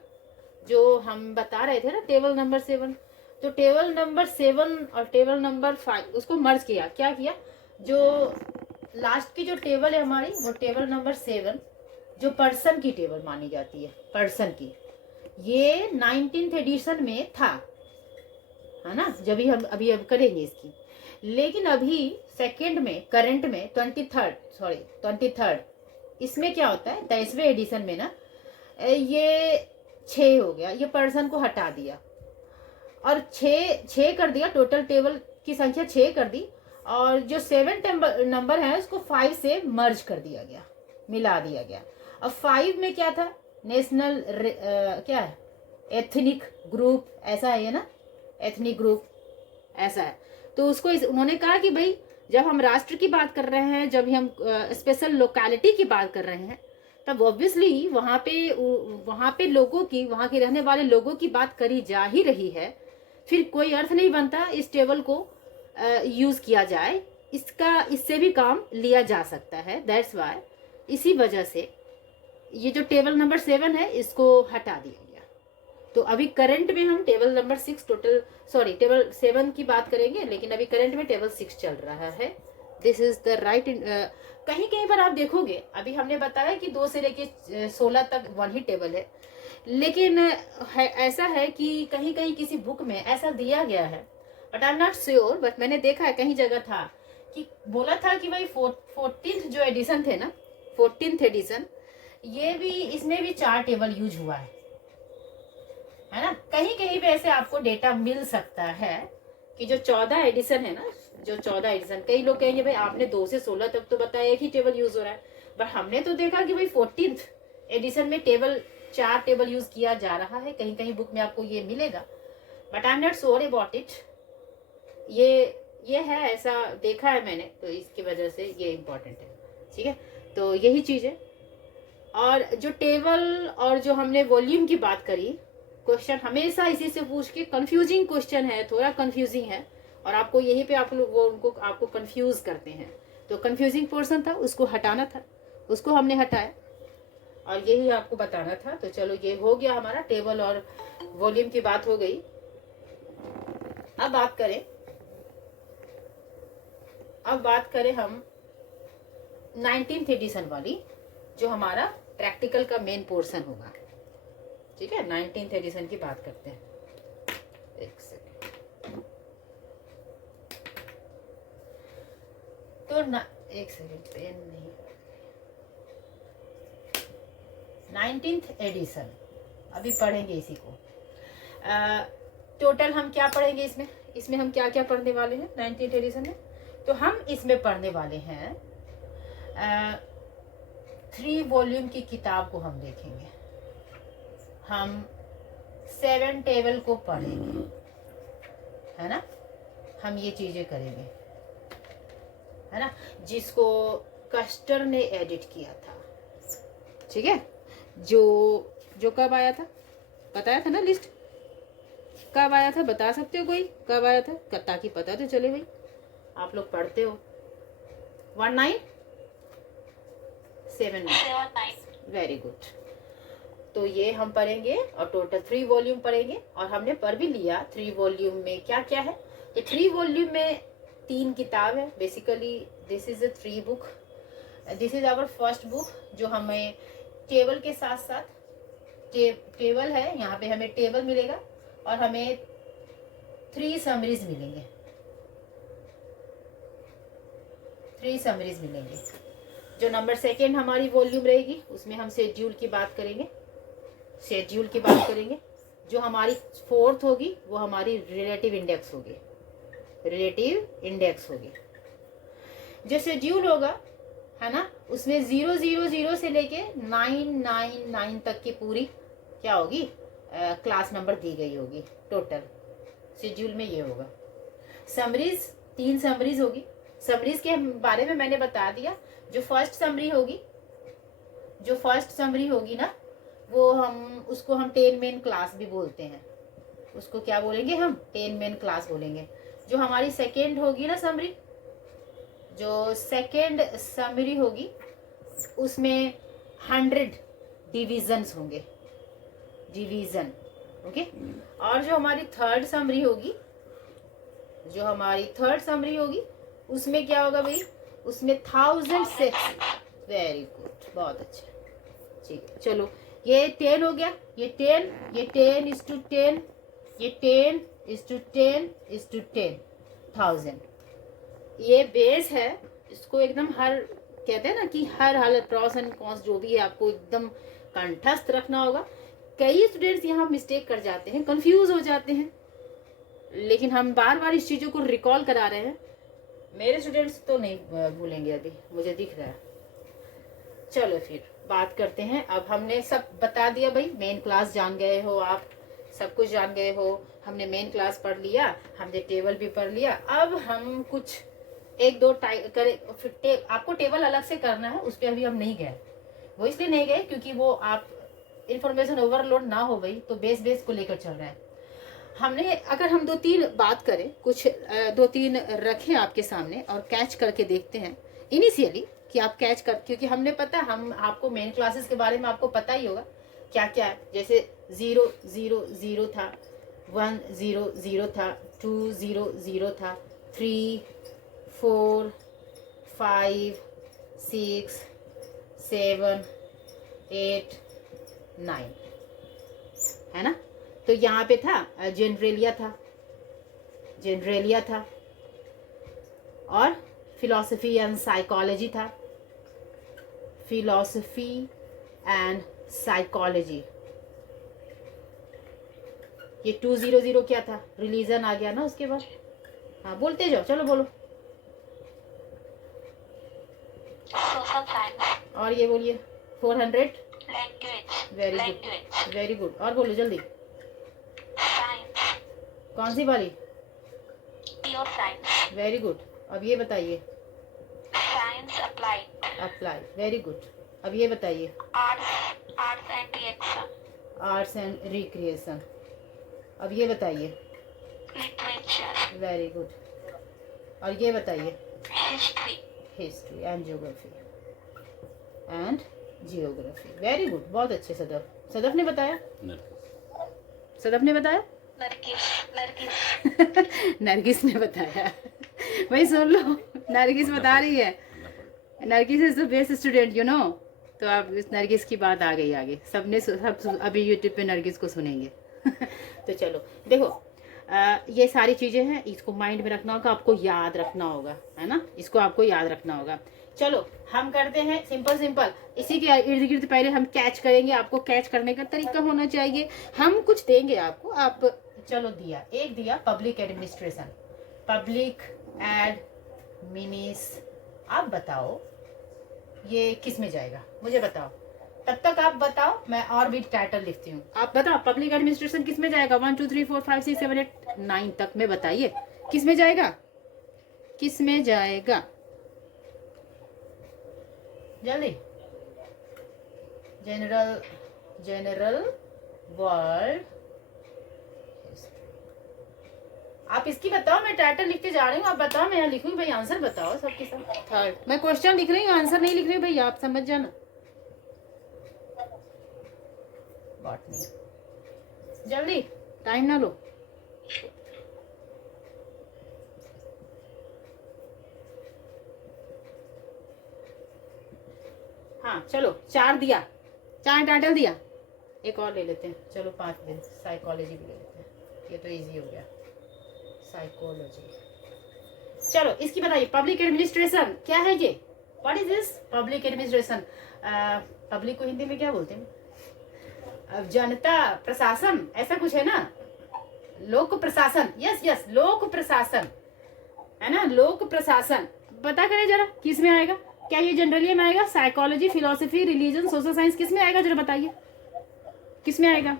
जो हम बता रहे थे ना टेबल नंबर 7, तो टेबल नंबर 7 और टेबल नंबर 5 उसको मर्ज किया। क्या किया, जो लास्ट की जो टेबल है हमारी, वो टेबल नंबर 7 जो पर्सन की टेबल मानी जाती है, पर्सन की, ये 19th एडिशन में था, है ना, जब भी हम अभी अब करेंगे इसकी। लेकिन अभी सेकंड में, करंट में 23rd इसमें क्या होता है, 23वें एडिशन में ना, ये 6 हो गया, ये पर्सन को हटा दिया और 6 कर दिया, टोटल टेबल की संख्या 6 कर दी, और जो 7 नंबर है उसको 5 से मर्ज कर दिया गया, मिला दिया गया। अब 5 में क्या था, नेशनल क्या है, एथनिक ग्रुप, ऐसा है ना, एथनिक ग्रुप ऐसा है। तो उसको उन्होंने कहा कि भाई जब हम राष्ट्र की बात कर रहे हैं, जब हम स्पेशल लोकेलिटी की बात कर रहे हैं, तब ऑब्वियसली वहाँ पे लोगों की, वहाँ के रहने वाले लोगों की बात करी जा ही रही है, फिर कोई अर्थ नहीं बनता इस टेबल को यूज किया जाए, इससे भी काम लिया जा सकता है। दैट्स वाई, इसी वजह से ये जो टेबल नंबर 7 है इसको हटा दिया गया। तो अभी करंट में हम टेबल नंबर 6 टेबल 7 की बात करेंगे, लेकिन अभी करंट में टेबल 6 चल रहा है। This is the right. कहीं कहीं पर आप देखोगे, अभी हमने बताया कि 2 से लेके 16 तक 1 ही टेबल है, लेकिन ऐसा है कि कहीं कहीं किसी बुक में ऐसा दिया गया है, but I am not sure, but मैंने देखा है कहीं जगह था कि बोला था कि भाई 14th जो एडिशन थे ना, 14th एडिशन, ये भी, इसमें भी 4 टेबल यूज हुआ है ना। कहीं कहीं पे ऐसे आपको डेटा मिल सकता है कि जो 14 एडिशन है ना, जो 14 एडिशन, कई लोग कहेंगे भाई आपने 2 से 16 तक तो बताया एक ही टेबल यूज हो रहा है, बट हमने तो देखा कि भाई 14th एडिशन में 4 टेबल यूज किया जा रहा है, कहीं कहीं बुक में आपको ये मिलेगा, but I am not sure about it. ये है, ऐसा देखा है मैंने, तो इसकी वजह से ये इम्पोर्टेंट है, ठीक है। तो यही चीज है। और जो टेबल और जो हमने वॉल्यूम की बात करी, क्वेश्चन हमेशा इसी से पूछ के, कंफ्यूजिंग क्वेश्चन है, थोड़ा कंफ्यूजिंग है, और आपको यहीं पे आप लोग वो उनको आपको कंफ्यूज करते हैं, तो कंफ्यूजिंग पोर्शन था उसको हटाना था, उसको हमने हटाया और यही आपको बताना था। तो चलो ये हो गया हमारा, टेबल और वॉल्यूम की बात हो गई। अब बात करें हम 19th एडिशन वाली, जो हमारा प्रैक्टिकल का मेन पोर्शन होगा, ठीक है। 19th एडिशन की बात करते हैं, एक सेकेंड, तो एक सेकेंड, पेन नहीं, 19th एडिशन अभी पढ़ेंगे इसी को। टोटल हम क्या पढ़ेंगे इसमें हम क्या क्या पढ़ने वाले हैं 19th एडिशन में, तो हम इसमें पढ़ने वाले हैं 3 वॉल्यूम की किताब को हम देखेंगे, हम 7 टेबल को पढ़ेंगे, है ना, हम ये चीज़ें करेंगे, है ना, जिसको कस्टर ने एडिट किया था, ठीक है। जो जो कब आया था, बताया था ना लिस्ट, कब आया था बता सकते हो कोई, कब आया था, ताकि पता तो चले भाई, आप लोग पढ़ते हो। 1979, वेरी गुड। तो ये हम पढ़ेंगे और टोटल 3 वॉल्यूम पढ़ेंगे, और हमने पढ़ भी लिया 3 वॉल्यूम में क्या क्या है। तो 3 वॉल्यूम में 3 किताब है basically. This is a 3 book, this is our first book, जो हमें टेबल के साथ साथ टेबल है, यहाँ पे हमें टेबल मिलेगा और हमें 3 समरीज मिलेंगे, 3 समरीज मिलेंगे। जो नंबर 2 हमारी वॉल्यूम रहेगी उसमें हम शेड्यूल की बात करेंगे, शेड्यूल की बात करेंगे। जो हमारी 4th होगी वो हमारी रिलेटिव इंडेक्स होगी, रिलेटिव इंडेक्स होगी। जो शेड्यूल होगा, है ना, उसमें 000 से लेके 999 तक की पूरी क्या होगी, क्लास नंबर दी गई होगी टोटल शेड्यूल में, ये होगा। समरीज 3 समरीज होगी। समरीज के बारे में मैंने बता दिया। जो फर्स्ट समरी होगी ना, वो उसको हम 10 मेन क्लास भी बोलते हैं, उसको क्या बोलेंगे हम, 10 मेन क्लास बोलेंगे। जो हमारी सेकेंड होगी ना समरी, जो सेकेंड समरी होगी उसमें 100 डिविजन्स होंगे, डिवीजन, ओके। और जो हमारी थर्ड समरी होगी, उसमें क्या होगा भाई, उसमें 1000 सेक्शन, वेरी गुड, बहुत अच्छा, ठीक है। चलो ये 10 हो गया, ये 10 is to 10, ये 10 is to 10 1000। ये बेस है, इसको एकदम हर कहते हैं ना कि हर हालत प्रॉस एंड कॉन्स जो भी है आपको एकदम कंठस्थ रखना होगा। कई स्टूडेंट्स यहाँ मिस्टेक कर जाते हैं, कंफ्यूज हो जाते हैं, लेकिन हम बार बार इस चीज़ों को रिकॉल करा रहे हैं। मेरे स्टूडेंट्स तो नहीं भूलेंगे, अभी मुझे दिख रहा है। चलो फिर बात करते हैं। अब हमने सब बता दिया भाई, मेन क्लास जान गए हो आप, सब कुछ जान गए हो, हमने मेन क्लास पढ़ लिया, हमने टेबल भी पढ़ लिया। अब हम कुछ 1-2 करें, आपको टेबल अलग से करना है, उस पर अभी हम नहीं गए। वो इसलिए नहीं गए क्योंकि वो आप इंफॉर्मेशन ओवरलोड ना हो भाई, तो बेस को लेकर चल रहा है। हमने अगर हम 2-3 बात करें, कुछ 2-3 रखें आपके सामने और कैच करके देखते हैं इनिशियली कि आप कैच कर, क्योंकि हमने पता, हम आपको मेन क्लासेस के बारे में आपको पता ही होगा क्या क्या है। जैसे 000 था, 100 था, 200 था, 3 4 5 6 7 8 9, है ना। तो यहाँ पे था जेनरेलिया था, और फिलॉसफी एंड साइकोलॉजी था, फिलॉसफी एंड साइकोलॉजी। ये 200 क्या था, रिलीजन आ गया ना उसके बाद। हाँ बोलते जाओ, चलो बोलो। Social science. और ये बोलिए 400, लैंग्वेज। वेरी गुड, और बोलो जल्दी। साइंस। कौन सी वाली? Pure science. Very good. अब ये बताइए। Science applied. Very good. अब ये बताइए। Arts and reaction. Arts and recreation. अब ये बताइए। लिटरेचर। Very good. और ये बताइए। History and geography. Very good, बहुत अच्छे। सदफ ने बताया। नरगिस ने बताया। भाई सुन लो, नरगिस बता रही है। Nargis is the best student, you know. तो अब इस नरगिस की बात आ गई आगे, सब अभी यूट्यूब पे नरगिस को सुनेंगे। तो चलो देखो, ये सारी चीज़ें हैं, इसको माइंड में रखना होगा, आपको याद रखना होगा, है ना, इसको आपको याद रखना होगा। चलो हम करते हैं सिंपल। इसी के इर्द गिर्द पहले हम कैच करेंगे। आपको कैच करने का तरीका होना चाहिए। हम कुछ देंगे आपको, आप चलो एक दिया पब्लिक एडमिनिस्ट्रेशन, पब्लिक एडमिनिस। आप बताओ ये किस में जाएगा, मुझे बताओ। तब तक आप बताओ, मैं और भी टाइटल लिखती हूँ। आप बताओ पब्लिक एडमिनिस्ट्रेशन किस में जाएगा? 1 2 3 4 5 6 7 8 9 तक में बताइए किस में जाएगा, किस में जाएगा, जल्दी। General world. आप इसकी बताओ, मैं टाइटल लिखते जा रही हूँ, आप बताओ, मैं यहाँ लिखूंगी भाई, आंसर बताओ सबके सब। थर्ड मैं क्वेश्चन लिख रही हूँ, आंसर नहीं लिख रही हूँ भाई, आप समझ जाना। बॉटनी, जल्दी, टाइम ना लो। हाँ चलो, 4 दिया, 4 टाइटल दिया, एक और ले लेते हैं, चलो 5 दिन साइकोलॉजी भी ले लेते हैं, ये तो इजी हो गया, साइकोलॉजी। चलो इसकी बताइए, पब्लिक एडमिनिस्ट्रेशन क्या है ये? What is this public administration? Public को हिंदी में क्या बोलते हैं? अब जनता प्रशासन, ऐसा कुछ है ना, लोक प्रशासन। यस यस, लोक प्रशासन है ना, लोक प्रशासन। पता करें जरा किस में आएगा, क्या ये जनरली में आएगा? Psychology, philosophy, religion, social science, किस में आएगा जरा बताइए, किस में आएगा?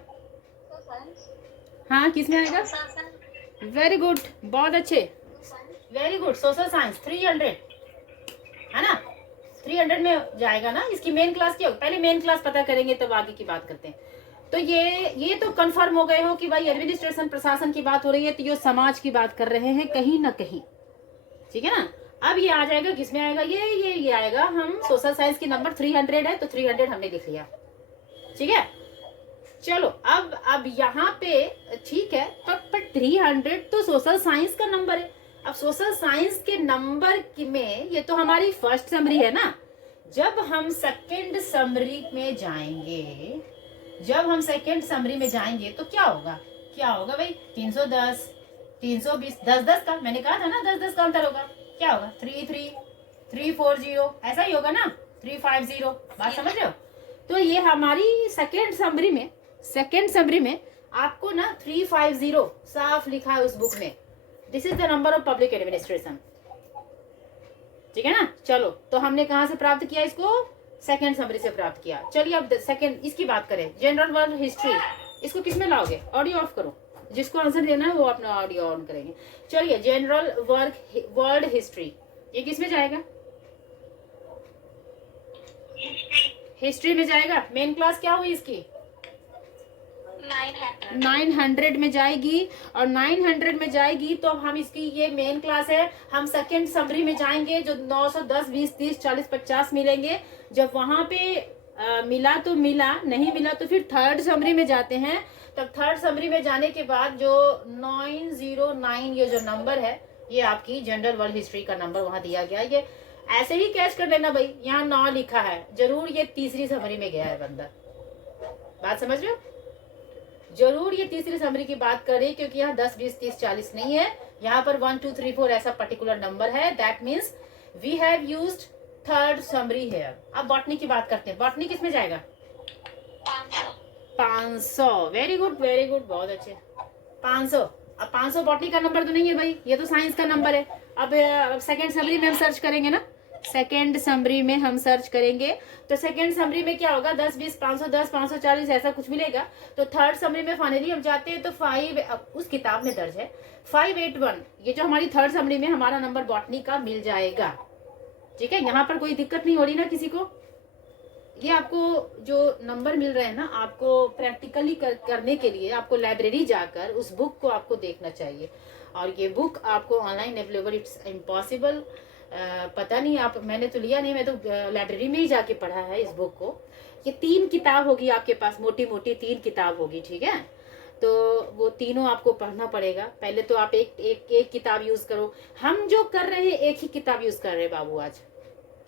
हाँ किस में आएगा? वेरी गुड, बहुत अच्छे, वेरी गुड, सोशल साइंस। 300 है ना, 300 में जाएगा ना। इसकी मेन क्लास क्या होगी? पहले मेन क्लास पता करेंगे तब आगे की बात करते हैं। तो ये तो कंफर्म हो गए हो कि भाई एडमिनिस्ट्रेशन, प्रशासन की बात हो रही है, तो ये समाज की बात कर रहे हैं कहीं ना कहीं, ठीक है ना। अब ये आ जाएगा, किसमें आएगा? ये आएगा, हम सोशल साइंस की नंबर 300 है तो 300 हमने लिख लिया, ठीक है। चलो अब यहाँ पे ठीक है, पर 300 तो सोशल साइंस का नंबर है। अब सोशल साइंस के नंबर में ये तो हमारी फर्स्ट समरी है ना। जब हम सेकंड समरी में जाएंगे, जब हम सेकंड समरी में जाएंगे तो क्या होगा? क्या होगा भाई? 310, 320, 10-10 का, मैंने कहा था ना 10-10 का अंतर होगा। क्या होगा? 33, 340, ऐसा ही होगा ना, 350। बात समझ रहे हो? तो ये हमारी सेकंड समरी में आपको ना 350 साफ लिखा है उस बुक में। This is the number of public administration, ठीक है ना। चलो, तो हमने कहाँ से प्राप्त किया इसको? सेकंड समरी से प्राप्त किया। चलिए अब सेकंड इसकी बात करें, जनरल वर्ल्ड हिस्ट्री। इसको किस में लाओगे? ऑडियो ऑफ करो, जिसको आंसर देना है वो अपना ऑडियो ऑन करेंगे। चलिए, जनरल वर्ल्ड हिस्ट्री, ये किस में जाएगा? हिस्ट्री में जाएगा। मेन क्लास क्या हुई इसकी? 900 में जाएगी। और 900 में जाएगी तो हम इसकी, ये मेन क्लास है, हम सेकंड समरी में जाएंगे, जो 910, 20, 30, 40, 50 मिलेंगे। जब वहां पे मिला तो मिला, नहीं मिला तो फिर थर्ड समरी में जाते हैं। तब थर्ड समरी में जाने के बाद जो 909 ये जो नंबर है, ये आपकी जनरल वर्ल्ड हिस्ट्री का नंबर वहां दिया गया। ये ऐसे ही कैच कर लेना भाई, यहाँ 9 लिखा है, जरूर ये तीसरी समरी में गया है बंदा। बात समझ रहे हो? जरूर ये तीसरी समरी की बात कर रही, क्योंकि यहाँ 10, 20, 30, 40 नहीं है, यहाँ पर 1 2 3 4 ऐसा पर्टिकुलर नंबर है। That means we have used third summary है। अब बॉटनी की बात करते हैं। बॉटनी किस में जाएगा? 500। वेरी गुड, वेरी गुड, बहुत अच्छे। 500। अब 500 बॉटनी का नंबर तो नहीं है भाई, ये तो साइंस का नंबर है। अब सेकेंड समरी में हम सर्च करेंगे ना, सेकेंड समरी में हम सर्च करेंगे तो सेकेंड समरी में क्या होगा? 10, 20, 510, 540 ऐसा कुछ मिलेगा। तो थर्ड समरी में फाइनली हम जाते हैं तो 5, उस किताब में दर्ज है 581, ये जो हमारी थर्ड समरी में हमारा नंबर बॉटनी का मिल जाएगा, ठीक है। यहाँ पर कोई दिक्कत नहीं हो रही ना किसी को? ये आपको जो नंबर मिल रहे हैं ना, आपको प्रैक्टिकली करने के लिए आपको लाइब्रेरी जाकर उस बुक को आपको देखना चाहिए। और ये बुक आपको ऑनलाइन अवेलेबल, इट्स इम्पॉसिबल। पता नहीं आप, मैंने तो लिया नहीं, मैं तो लाइब्रेरी में ही जाके पढ़ा है इस बुक को। ये 3 किताब होगी आपके पास, मोटी मोटी 3 किताब होगी, ठीक है। तो वो तीनों आपको पढ़ना पड़ेगा। पहले तो आप एक किताब यूज करो। हम जो कर रहे हैं एक ही किताब यूज कर रहे हैं बाबू,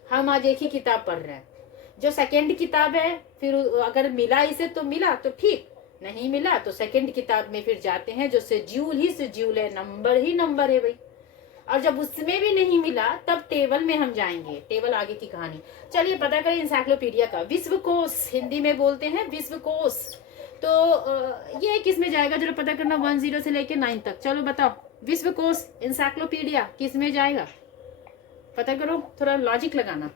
हम आज एक ही किताब पढ़ रहे हैं। जो सेकेंड किताब है, फिर अगर मिला इसे तो मिला तो ठीक, नहीं मिला तो सेकेंड किताब में फिर जाते हैं, जो शेड्यूल ही शेड्यूल है, नंबर ही नंबर है भाई। और जब उसमें भी नहीं मिला तब टेबल में हम जाएंगे, टेबल आगे की कहानी। चलिए पता करें इंसाइक्लोपीडिया का, विश्वकोश हिंदी में बोलते हैं, विश्वकोश। तो ये किस में जाएगा जरा पता करना, 10 से लेके 9 तक। चलो बताओ, विश्वकोश इंसाइक्लोपीडिया किस में जाएगा? पता करो, थोड़ा लॉजिक लगाना।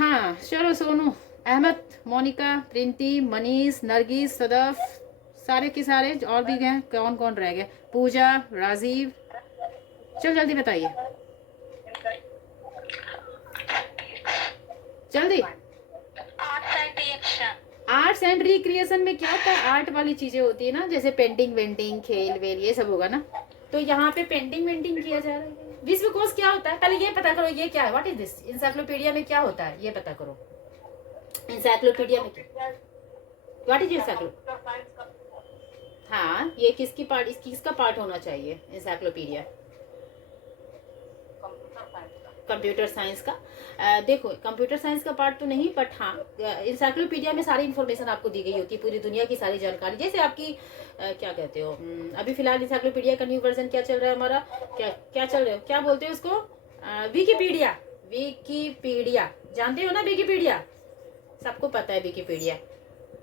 हाँ चलो, सोनू, अहमद, मोनिका, प्रिंती, मनीष, नरगिस, सदफ, सारे के सारे और भी गए, कौन कौन रह गए, पूजा, राजीव, चल जल्दी बताइए, जल्दी। Arts and reaction. Arts and recreation में क्या होता है, आर्ट वाली चीजें होती है ना, जैसे पेंटिंग वेंटिंग, खेल वेल, ये सब होगा ना। तो यहाँ पे पेंटिंग वेंटिंग किया जा रहा है। विश्व कोश क्या होता है, पहले ये पता करो ये क्या है, व्हाट इज दिस। इंसाइक्लोपीडिया में क्या होता है ये पता करो। इंसाइक्लोपीडिया में क्या, व्हाट इज इंसाइक्लो, हाँ ये किसकी पार्ट, किसका पार्ट होना चाहिए इंसाइक्लोपीडिया, कंप्यूटर साइंस का। देखो कंप्यूटर साइंस का पार्ट तो नहीं, बट हाँ इंसाइक्लोपीडिया में सारी इन्फॉर्मेशन आपको दी गई होती है, पूरी दुनिया की सारी जानकारी। जैसे आपकी क्या कहते हो, अभी फिलहाल इंसाइक्लोपीडिया का न्यू वर्जन क्या चल रहा है हमारा, क्या चल रहा है, क्या बोलते हैं उसको, विकीपीडिया। विकीपीडिया जानते हो ना, विकीपीडिया सबको पता है विकीपीडिया।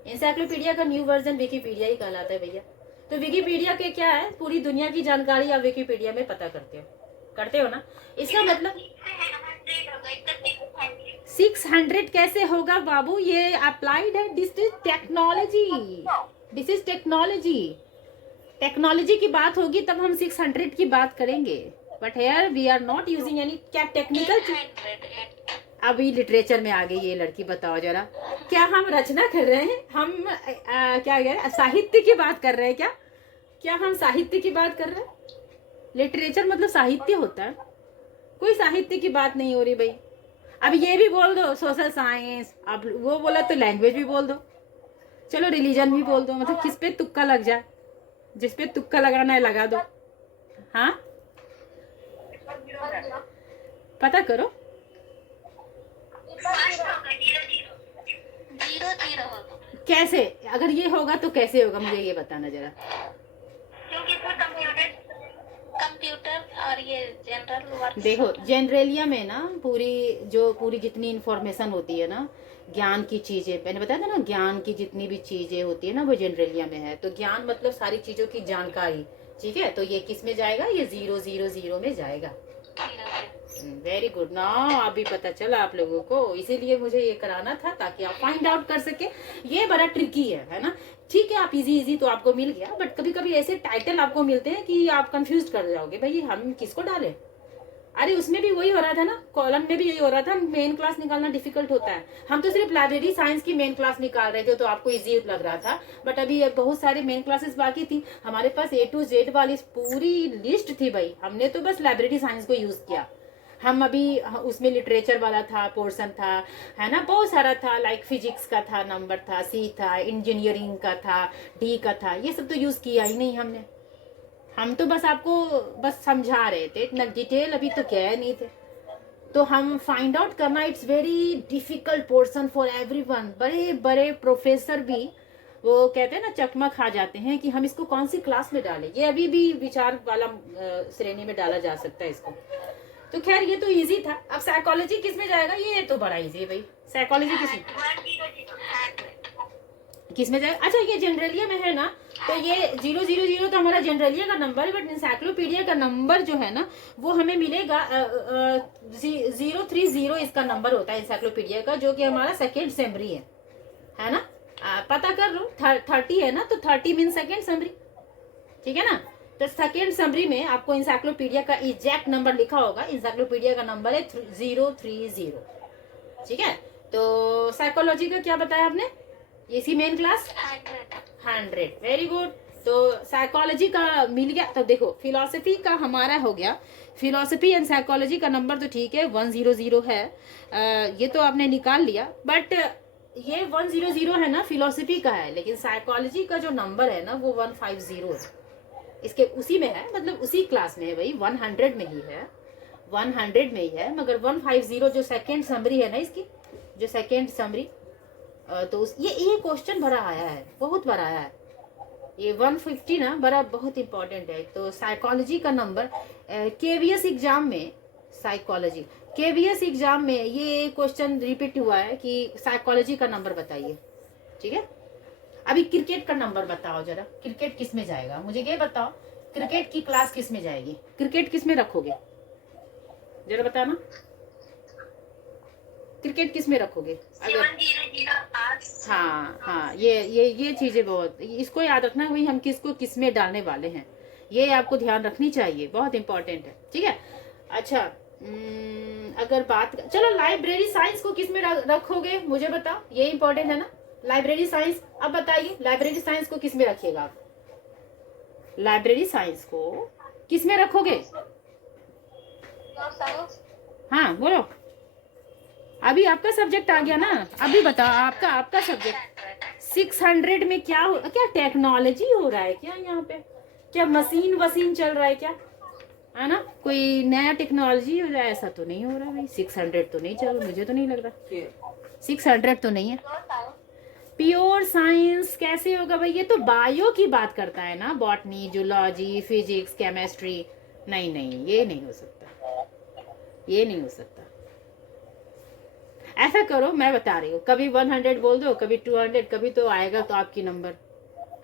इंसाइक्लोपीडिया का न्यू वर्जन विकीपीडिया ही कहलाता है भैया। तो विकीपीडिया के क्या है, पूरी दुनिया की जानकारी आप विकीपीडिया में पता करते हो ना। इसका मतलब 600 कैसे होगा बाबू, ये अप्लाइड है, this is technology, this is technology. Technology की बात होगी तब हम 600 की बात करेंगे, but here we are not using any क्या टेक्निकल। अभी लिटरेचर में आ गई ये लड़की, बताओ जरा, क्या हम रचना कर रहे हैं, हम क्या कह रहे हैं, साहित्य की बात कर रहे हैं क्या हम साहित्य की बात कर रहे हैं। लिटरेचर मतलब साहित्य होता है, कोई साहित्य की बात नहीं हो रही भाई। अब ये भी बोल दो सोशल साइंस, अब वो बोला तो लैंग्वेज भी बोल दो, चलो रिलीजन भी बोल दो, मतलब किस पे तुक्का लग जाए, जिस पे तुक्का लगाना है लगा दो। हाँ पता करो, 0 कैसे, अगर ये होगा तो कैसे होगा, मुझे ये बताना जरा। क्योंकि कंप्यूटर और ये जनरल वर्क। देखो जनरलिया में ना पूरी जितनी इंफॉर्मेशन होती है ना, ज्ञान की चीजें, मैंने बताया था ना, ज्ञान की जितनी भी चीजें होती है ना वो जनरलिया में है। तो ज्ञान मतलब सारी चीजों की जानकारी, ठीक है। तो ये किस में जाएगा, ये 000 में जाएगा। वेरी गुड, नाउ अभी पता चला आप लोगों को, इसीलिए मुझे ये कराना था ताकि आप फाइंड आउट कर सके। ये बड़ा ट्रिकी है ना। ठीक है, आप इजी तो आपको मिल गया, बट कभी कभी ऐसे टाइटल आपको मिलते हैं कि आप कंफ्यूज कर जाओगे, भाई हम किसको डालें। अरे उसमें भी वही हो रहा था ना, कॉलम में भी यही हो रहा था, मेन क्लास निकालना डिफिकल्ट होता है। हम तो सिर्फ लाइब्रेरी साइंस की मेन क्लास निकाल रहे थे, तो आपको इजी लग रहा था, बट अभी बहुत सारे मेन क्लासेस बाकी थी। हमारे पास A to Z वाली पूरी लिस्ट थी भाई, हमने तो बस लाइब्रेरी साइंस को यूज किया। हम अभी उसमें लिटरेचर वाला था, पोर्शन था, है ना, बहुत सारा था, लाइक फिजिक्स का था, नंबर था, C था, इंजीनियरिंग का था, D का था, ये सब तो यूज किया ही नहीं हमने। हम तो बस आपको बस समझा रहे थे, इतना डिटेल अभी तो क्या नहीं थे। तो हम फाइंड आउट करना, it's very difficult portion for everyone. बड़े बड़े प्रोफेसर भी वो कहते हैं ना, चकमा खा जाते हैं कि हम इसको कौन सी क्लास में डालें। ये अभी भी विचार वाला श्रेणी में डाला जा सकता है इसको। तो खैर ये तो इजी था। अब साइकोलॉजी किस में जाएगा, ये तो बड़ा इजी है भाई। साइकोलॉजी किस में जाएगा, अच्छा ये जनरलिया में है ना, तो ये 000 तो हमारा जनरलिया का नंबर है, बट इंसाइक्लोपीडिया का नंबर जो है ना वो हमें मिलेगा 030 इसका नंबर होता है इंसाइक्लोपीडिया का, जो कि हमारा सेकेंड समरी है ना। पता कर लो, 30 है ना, तो 30 मीन सेकेंड समरी, ठीक है ना। तो सेकेंड समरी में आपको इंसाइक्लोपीडिया का एग्जैक्ट नंबर लिखा होगा। इंसाइक्लोपीडिया का नंबर है 030, ठीक है। तो साइकोलॉजी का क्या बताया आपने, इसी मेन क्लास 100, वेरी गुड। तो साइकोलॉजी का मिल गया। तो देखो फिलॉसफी का हमारा हो गया, फिलॉसफी एंड साइकोलॉजी का नंबर तो ठीक है 100 है, ये तो आपने निकाल लिया। बट ये 100 है ना, फिलॉसफी का है, लेकिन साइकोलॉजी का जो नंबर है ना वो 150 है। इसके उसी में है, मतलब उसी क्लास में है भाई, 100 में ही है, 100 में ही है, मगर 150 जो सेकेंड समरी है ना, इसकी जो सेकेंड समरी, तो ये क्वेश्चन बड़ा आया है, बहुत बड़ा आया है ये 150 ना, बड़ा बहुत इंपॉर्टेंट है। तो साइकोलॉजी का नंबर KVS एग्जाम में, साइकोलॉजी KVS एग्जाम में ये क्वेश्चन रिपीट हुआ है कि साइकोलॉजी का नंबर बताइए, ठीक है। अभी क्रिकेट का नंबर बताओ जरा, क्रिकेट किस में जाएगा, मुझे ये बताओ, क्रिकेट की क्लास किस में जाएगी, क्रिकेट किस में रखोगे जरा बताना। क्रिकेट किस में रखोगे अगर 7008 हाँ हाँ ये चीज़ें बहुत इसको याद रखना भाई हम किसको किस में डालने वाले हैं, ये आपको ध्यान रखनी चाहिए, बहुत इंपॉर्टेंट है। ठीक है। अच्छा अगर बात चलो लाइब्रेरी साइंस को किस में रखोगे मुझे बताओ, ये इंपॉर्टेंट है ना लाइब्रेरी साइंस। अब बताइए लाइब्रेरी साइंस को किस में रखिएगा आप, लाइब्रेरी साइंस को किस में रखोगे? हाँ बोलो, अभी आपका सब्जेक्ट आ गया ना, अभी बताओ आपका आपका सब्जेक्ट 600 में क्या क्या टेक्नोलॉजी हो रहा है क्या यहाँ पे, क्या मशीन वसीन चल रहा है क्या, है ना, कोई नया टेक्नोलॉजी हो जाए, ऐसा तो नहीं हो रहा भाई। 600 तो नहीं चलो, मुझे तो नहीं लग रहा 600 तो नहीं है। प्योर साइंस कैसे होगा भाई, ये तो बायो की बात करता है ना, बॉटनी जूलॉजी फिजिक्स केमिस्ट्री, नहीं नहीं ये नहीं हो सकता, ये नहीं हो सकता। ऐसा करो मैं बता रही हूँ, कभी 100 बोल दो, कभी 200, कभी तो आएगा तो आपकी नंबर,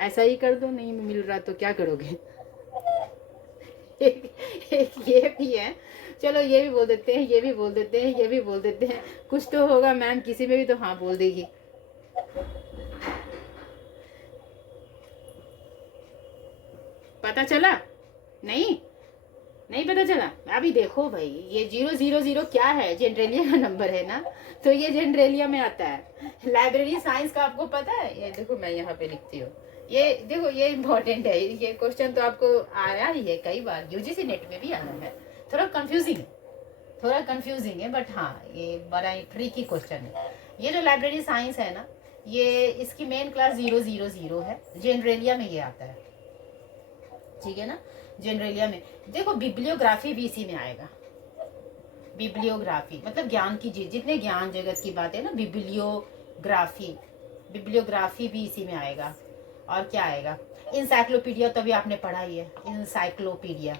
ऐसा ही कर दो, नहीं मिल रहा तो क्या करोगे। एक ये भी है, चलो ये भी बोल देते हैं, ये भी बोल देते हैं, ये भी बोल देते हैं, कुछ तो होगा मैम किसी में भी तो हाँ बोल देगी। पता चला? नहीं नहीं पता चला। अभी देखो भाई ये 000 क्या है, जनरलिया का नंबर है ना, तो ये जनरलिया में आता है। लाइब्रेरी साइंस का आपको पता है, ये देखो मैं यहाँ पे लिखती हूँ, ये देखो ये इम्पोर्टेंट है, ये क्वेश्चन तो आपको आया ही है कई बार, यूजीसी नेट में भी आया है, थोड़ा कंफ्यूजिंग है बट हाँ ये बड़ा ही ट्रिकी क्वेश्चन है। ये जो लाइब्रेरी साइंस है ना, ये इसकी मेन क्लास 000 है, जनरलिया में ये आता है, ठीक है ना। जनरलिया में देखो बिब्लियोग्राफी भी इसी में आएगा, बिब्लियोग्राफी मतलब ज्ञान की जितने ज्ञान जगत की बात है ना, बिब्लियोग्राफी भी इसी में आएगा। और क्या आएगा, इंसाइक्लोपीडिया तो अभी आपने पढ़ा ही है, इंसाइक्लोपीडिया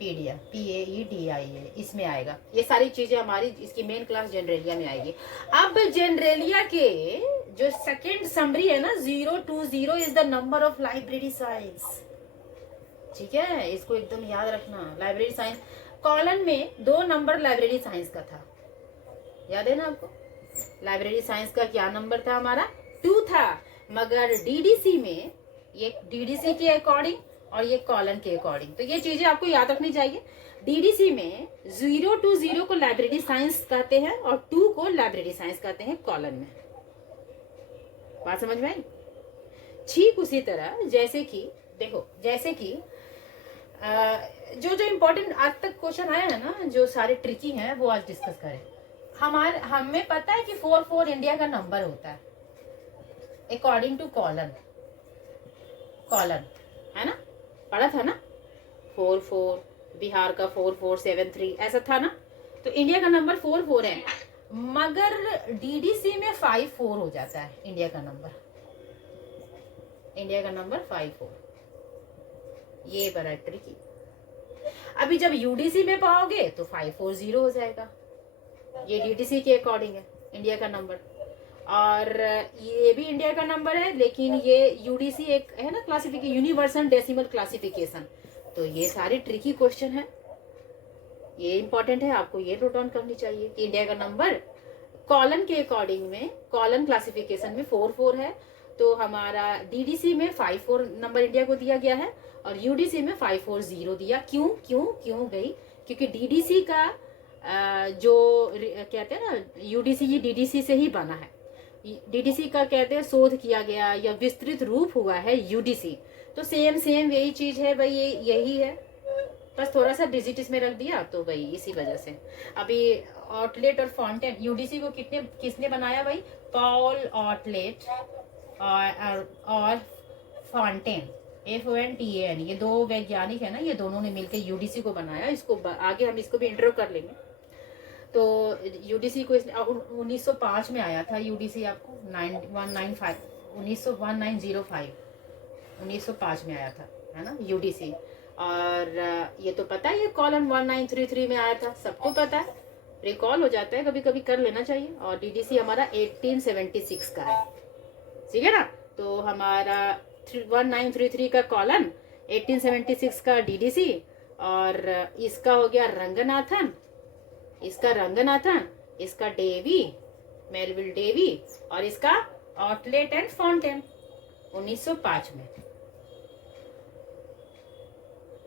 PAEDIA इसमें आएगा। ये सारी चीजें हमारी इसकी मेन क्लास जनरलिया में आएगी। अब जनरलिया के जो सेकेंड समरी है ना, 020 is the number of library science, ठीक है, इसको एकदम याद रखना। लाइब्रेरी साइंस कॉलन में 2 नंबर लाइब्रेरी साइंस का था, याद है ना आपको, लाइब्रेरी साइंस का क्या नंबर था हमारा 2 था, मगर डीडीसी में ये डीडीसी के अकॉर्डिंग और ये कॉलन के अकॉर्डिंग, तो ये चीजें आपको याद रखनी चाहिए। डीडीसी में 020 को लाइब्रेरी साइंस कहते हैं और 2 को लाइब्रेरी साइंस कहते हैं कॉलन में, बात समझ में आई। ठीक उसी तरह जैसे कि देखो, जैसे कि जो इम्पोर्टेंट आज तक क्वेश्चन आया है ना, जो सारे ट्रिकी हैं वो आज डिस्कस करें। हमें पता है कि 44 इंडिया का नंबर होता है अकॉर्डिंग टू कॉलन है ना, पढ़ा था ना, 44 बिहार का 4473 ऐसा था ना, तो इंडिया का नंबर 44 है, मगर डीडीसी में 54 हो जाता है इंडिया का नंबर 54, ये बड़ा ट्रिकी। अभी जब यूडीसी में पाओगे तो 540 हो जाएगा, ये डीडीसी के अकॉर्डिंग है इंडिया का नंबर, और ये भी इंडिया का नंबर है, लेकिन ये यूडीसी एक है ना क्लासिफिकेशन, यूनिवर्सल डेसिमल क्लासिफिकेशन। तो ये सारे ट्रिकी क्वेश्चन है, ये इंपॉर्टेंट है, आपको ये नोट डाउन करनी चाहिए कि इंडिया का नंबर कॉलन के अकॉर्डिंग में, कॉलन क्लासिफिकेशन में 44 है, तो हमारा डीडीसी में 54 नंबर इंडिया को दिया गया है और यूडीसी में 540 दिया। क्यों गई, क्योंकि डीडीसी का जो कहते हैं ना, यूडीसी ये डीडीसी से ही बना है, डीडीसी का कहते हैं शोध किया गया या विस्तृत रूप हुआ है यूडीसी, तो सेम यही चीज है भाई, ये यही है, बस थोड़ा सा डिजिट इसमें रख दिया, तो भाई इसी वजह से। अभी ऑटलेट और फॉन्टेन, यूडीसी को किसने बनाया भाई, पॉल ऑटलेट और फॉन्टेन FONTAN, ये 2 वैज्ञानिक है ना, ये दोनों ने मिलकर यूडीसी को बनाया। इसको आगे हम इसको भी इंट्रो कर लेंगे। तो यूडीसी को 1905 में आया था यूडीसी, आपको 1905 में आया था, है ना यूडीसी। और ये तो पता है, ये कॉलन 1933 में आया था, सबको पता है, रिकॉल हो जाता है, कभी कभी कर लेना चाहिए। और डीडीसी हमारा 1876 का है, ठीक है ना। तो हमारा 1933 का कॉलन, 1876 का डीडीसी, और इसका हो गया रंगनाथन, इसका डेवी, मेलविल डेवी, और इसका आउटलेट एंड फाउंटेन 1905 में।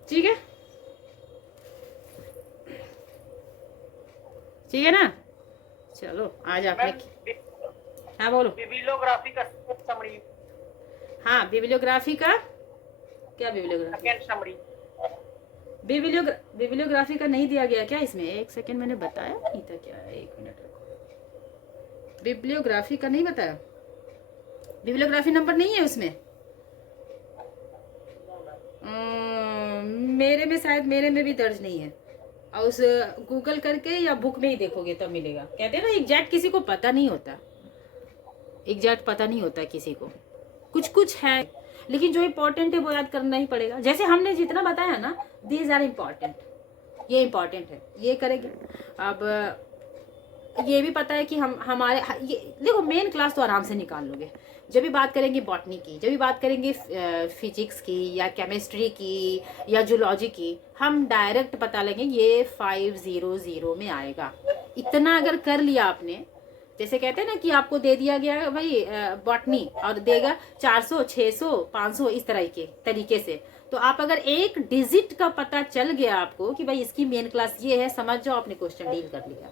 ठीक है, ठीक है ना। चलो आज आपने, हाँ बोलो। बिब्लियोग्राफी का समरी, हाँ बिब्लियोग्राफी का क्या, बिब्लियोग्राफी, सेकंड समरी, बिब्लियोग्राफी का नहीं दिया गया क्या इसमें? एक सेकंड, मैंने बताया नहीं था क्या? एक मिनट रखो, बिब्लियोग्राफी का नहीं बताया, बिब्लियोग्राफी नंबर नहीं है उसमें। मेरे में शायद, मेरे में भी दर्ज नहीं है, और उस गूगल करके या बुक में ही देखोगे तब मिलेगा। कहते हैं ना एग्जैक्ट किसी को पता नहीं होता, एग्जैक्ट पता नहीं होता किसी को, कुछ कुछ है, लेकिन जो इम्पोर्टेंट है वो याद करना ही पड़ेगा। जैसे हमने जितना बताया ना, दीज आर इम्पॉर्टेंट, ये इम्पॉर्टेंट है, ये करेंगे। अब ये भी पता है कि हमारे ये देखो, मेन क्लास तो आराम से निकाल लोगे। जब भी बात करेंगे बॉटनी की, जब भी बात करेंगे फिजिक्स की या केमिस्ट्री की या जूलॉजी की, हम डायरेक्ट पता लेंगे ये 500 में आएगा। इतना अगर कर लिया आपने, जैसे कहते हैं ना कि आपको दे दिया गया भाई बॉटनी और देगा 400, 600, 500 इस तरह के तरीके से, तो आप अगर एक डिजिट का पता चल गया आपको कि भाई इसकी मेन क्लास ये है, समझ जाओ आपने क्वेश्चन डील कर लिया।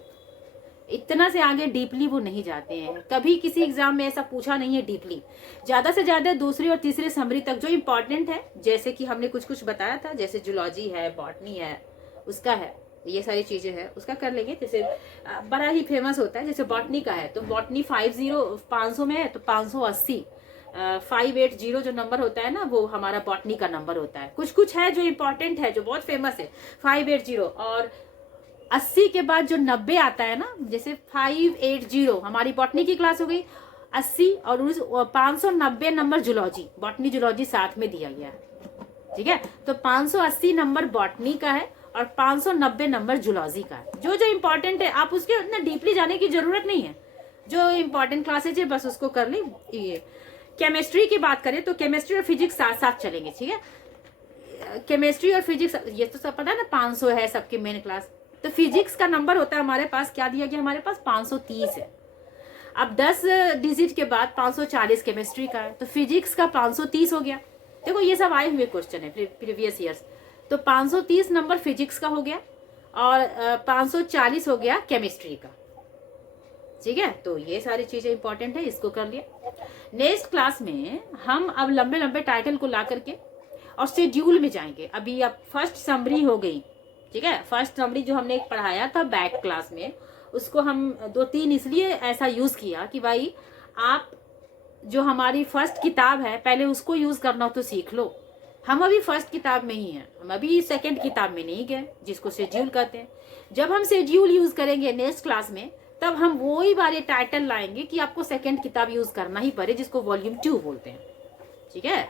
इतना से आगे डीपली वो नहीं जाते हैं, कभी किसी एग्जाम में ऐसा पूछा नहीं है डीपली। ज्यादा से ज्यादा दूसरी और तीसरी समरी तक जो इम्पोर्टेंट है, जैसे कि हमने कुछ कुछ बताया था, जैसे जूलॉजी है, बॉटनी है, उसका है, ये सारी चीजें हैं, उसका कर लेंगे। जैसे बड़ा ही फेमस होता है, जैसे बॉटनी का है तो बॉटनी 500 में है तो 580, 580 जो नंबर होता है ना, वो हमारा बॉटनी का नंबर होता है। कुछ कुछ है जो इम्पोर्टेंट है, जो बहुत फेमस है 580, और 80 के बाद जो 90 आता है ना, जैसे 580 हमारी बॉटनी की क्लास हो गई, 80 और 590 नंबर जूलॉजी, बॉटनी जूलॉजी साथ में दिया गया है। ठीक है, तो 580 नंबर बॉटनी का है और 590 नंबर जूलॉजी का है। जो जो इम्पोर्टेंट है, आप उसके उतना डीपली जाने की जरूरत नहीं है, जो इम्पोर्टेंट क्लासेज है बस उसको कर लें। ये केमिस्ट्री की बात करें तो केमिस्ट्री और फिजिक्स साथ साथ चलेंगे। ठीक है, केमिस्ट्री और फिजिक्स ये तो सब पता है ना, 500 है सबकी मेन क्लास। तो फिजिक्स का नंबर होता है हमारे पास, क्या दिया गया हमारे पास, 530 है। अब 10 डिजिट के बाद 540 केमिस्ट्री का है, तो फिजिक्स का 530 हो गया। देखो ये सब आए हुए क्वेश्चन है प्रीवियस ईयर्स। तो 530 नंबर फिजिक्स का हो गया और 540 हो गया केमिस्ट्री का। ठीक है, तो ये सारी चीजें इंपॉर्टेंट है, इसको कर लिया। नेक्स्ट क्लास में हम अब लंबे लंबे टाइटल को ला करके और शेड्यूल में जाएंगे। अभी अब फर्स्ट समरी हो गई। ठीक है, फर्स्ट समरी जो हमने पढ़ाया था बैक क्लास में, उसको हम 2-3 इसलिए ऐसा यूज किया कि भाई आप जो हमारी फर्स्ट किताब है पहले उसको यूज करना तो सीख लो। हम अभी फर्स्ट किताब में ही हैं, हम अभी सेकंड किताब में नहीं गए, जिसको शेड्यूल कहते हैं। जब हम शेड्यूल यूज करेंगे नेक्स्ट क्लास में, तब हम वही वाले टाइटल लाएंगे कि आपको सेकंड किताब यूज करना ही पड़े, जिसको वॉल्यूम 2 बोलते हैं। ठीक है,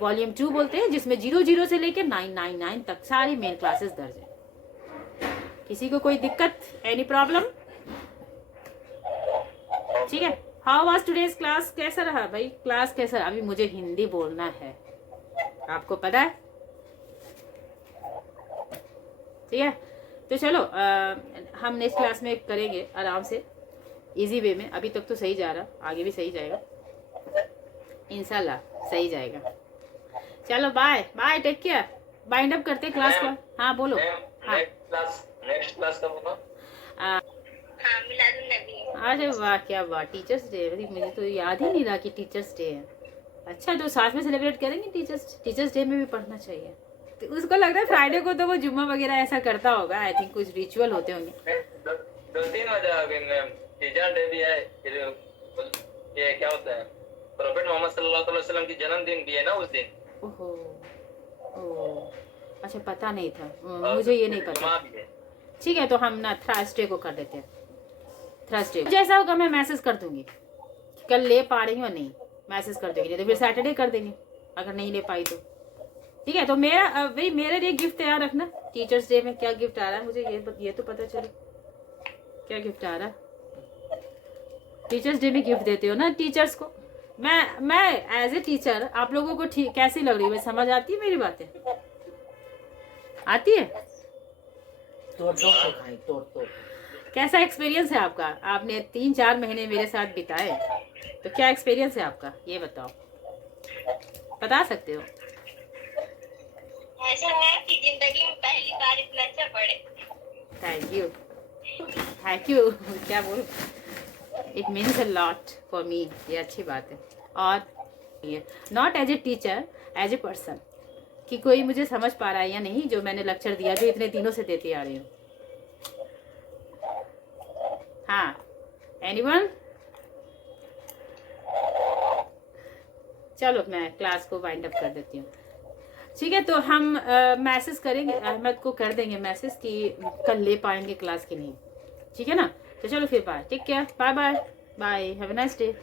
वॉल्यूम 2 बोलते हैं, जिसमें 00 से लेकर 999 तक सारी मेन क्लासेस दर्ज है। किसी को कोई दिक्कत, एनी प्रॉब्लम? ठीक है, हाउ वाज टुडेज क्लास? कैसा रहा भाई क्लास, कैसा? अभी मुझे हिंदी बोलना है, आपको पता है। ठीक है, तो चलो हम नेक्स्ट क्लास में करेंगे आराम से, इजी वे में। अभी तक तो सही जा रहा, आगे भी सही जाएगा इंशाल्लाह, सही जाएगा। चलो bye bye, take care, wind up करते क्लास को। हाँ बोलो। हाँ नेक्स्ट क्लास कब होगा? हाँ, मिलादुन्नबी। अरे वाह, क्या बात, टीचर्स डे, मुझे तो याद ही नहीं रहा कि टीचर्स डे है। अच्छा, तो साथ में सेलिब्रेट करेंगे टीचर्स डे में भी पढ़ना चाहिए। तो उसको लग रहा है फ्राइडे को तो वो जुम्मा वगैरह ऐसा करता होगा, आई थिंक कुछ रिचुअल होते होंगे। 2-3 वजह, टीचर डे भी है, फिर ये क्या होता है, प्रोफेट मोहम्मद सल्लल्लाहु अलैहि वसल्लम की जन्मदिन भी है ना उस दिन। ओहो, अच्छा पता नहीं था मुझे, ये नहीं पता। ठीक है, तो हम ना थर्सडे को कर देते हैं, थर्सडे जैसा होगा मैं मैसेज कर दूंगी, कल ले पा रही हूँ नहीं, मैसेज कर दूंगी, तो फिर सैटरडे कर देंगे अगर नहीं ले पाई तो। ठीक है, तो मेरा भाई मेरे लिए गिफ्ट तैयार रखना। टीचर्स डे में क्या गिफ्ट आ रहा है मुझे ये तो पता चले, क्या गिफ्ट आ रहा है। टीचर्स डे में गिफ्ट देते हो ना टीचर्स को। मैं एज ए टीचर आप लोगों को ठीक कैसी लग रही है, समझ आती है मेरी बातें? आती है? तोड़ कैसा एक्सपीरियंस है आपका? आपने 3-4 महीने मेरे साथ बिताए, तो क्या एक्सपीरियंस है आपका, ये बताओ, बता सकते हो? ऐसा है कि जिंदगी में पहली बार इतना अच्छा पढ़े। Thank you, thank you. क्या बोलूं, it means a lot for me, ये अच्छी बात है। और ये not as a teacher, as a person, कि कोई मुझे समझ पा रहा है या नहीं जो मैंने लेक्चर दिया, जो इतने दिनों से देती आ रही हूँ। हाँ, एनीवन? चलो मैं क्लास को वाइंड अप कर देती हूँ। ठीक है, तो हम मैसेज करेंगे, अहमद को कर देंगे मैसेज कि कल ले पाएंगे क्लास की नहीं। ठीक है ना? तो चलो फिर bye, take care, bye bye bye, have a nice day.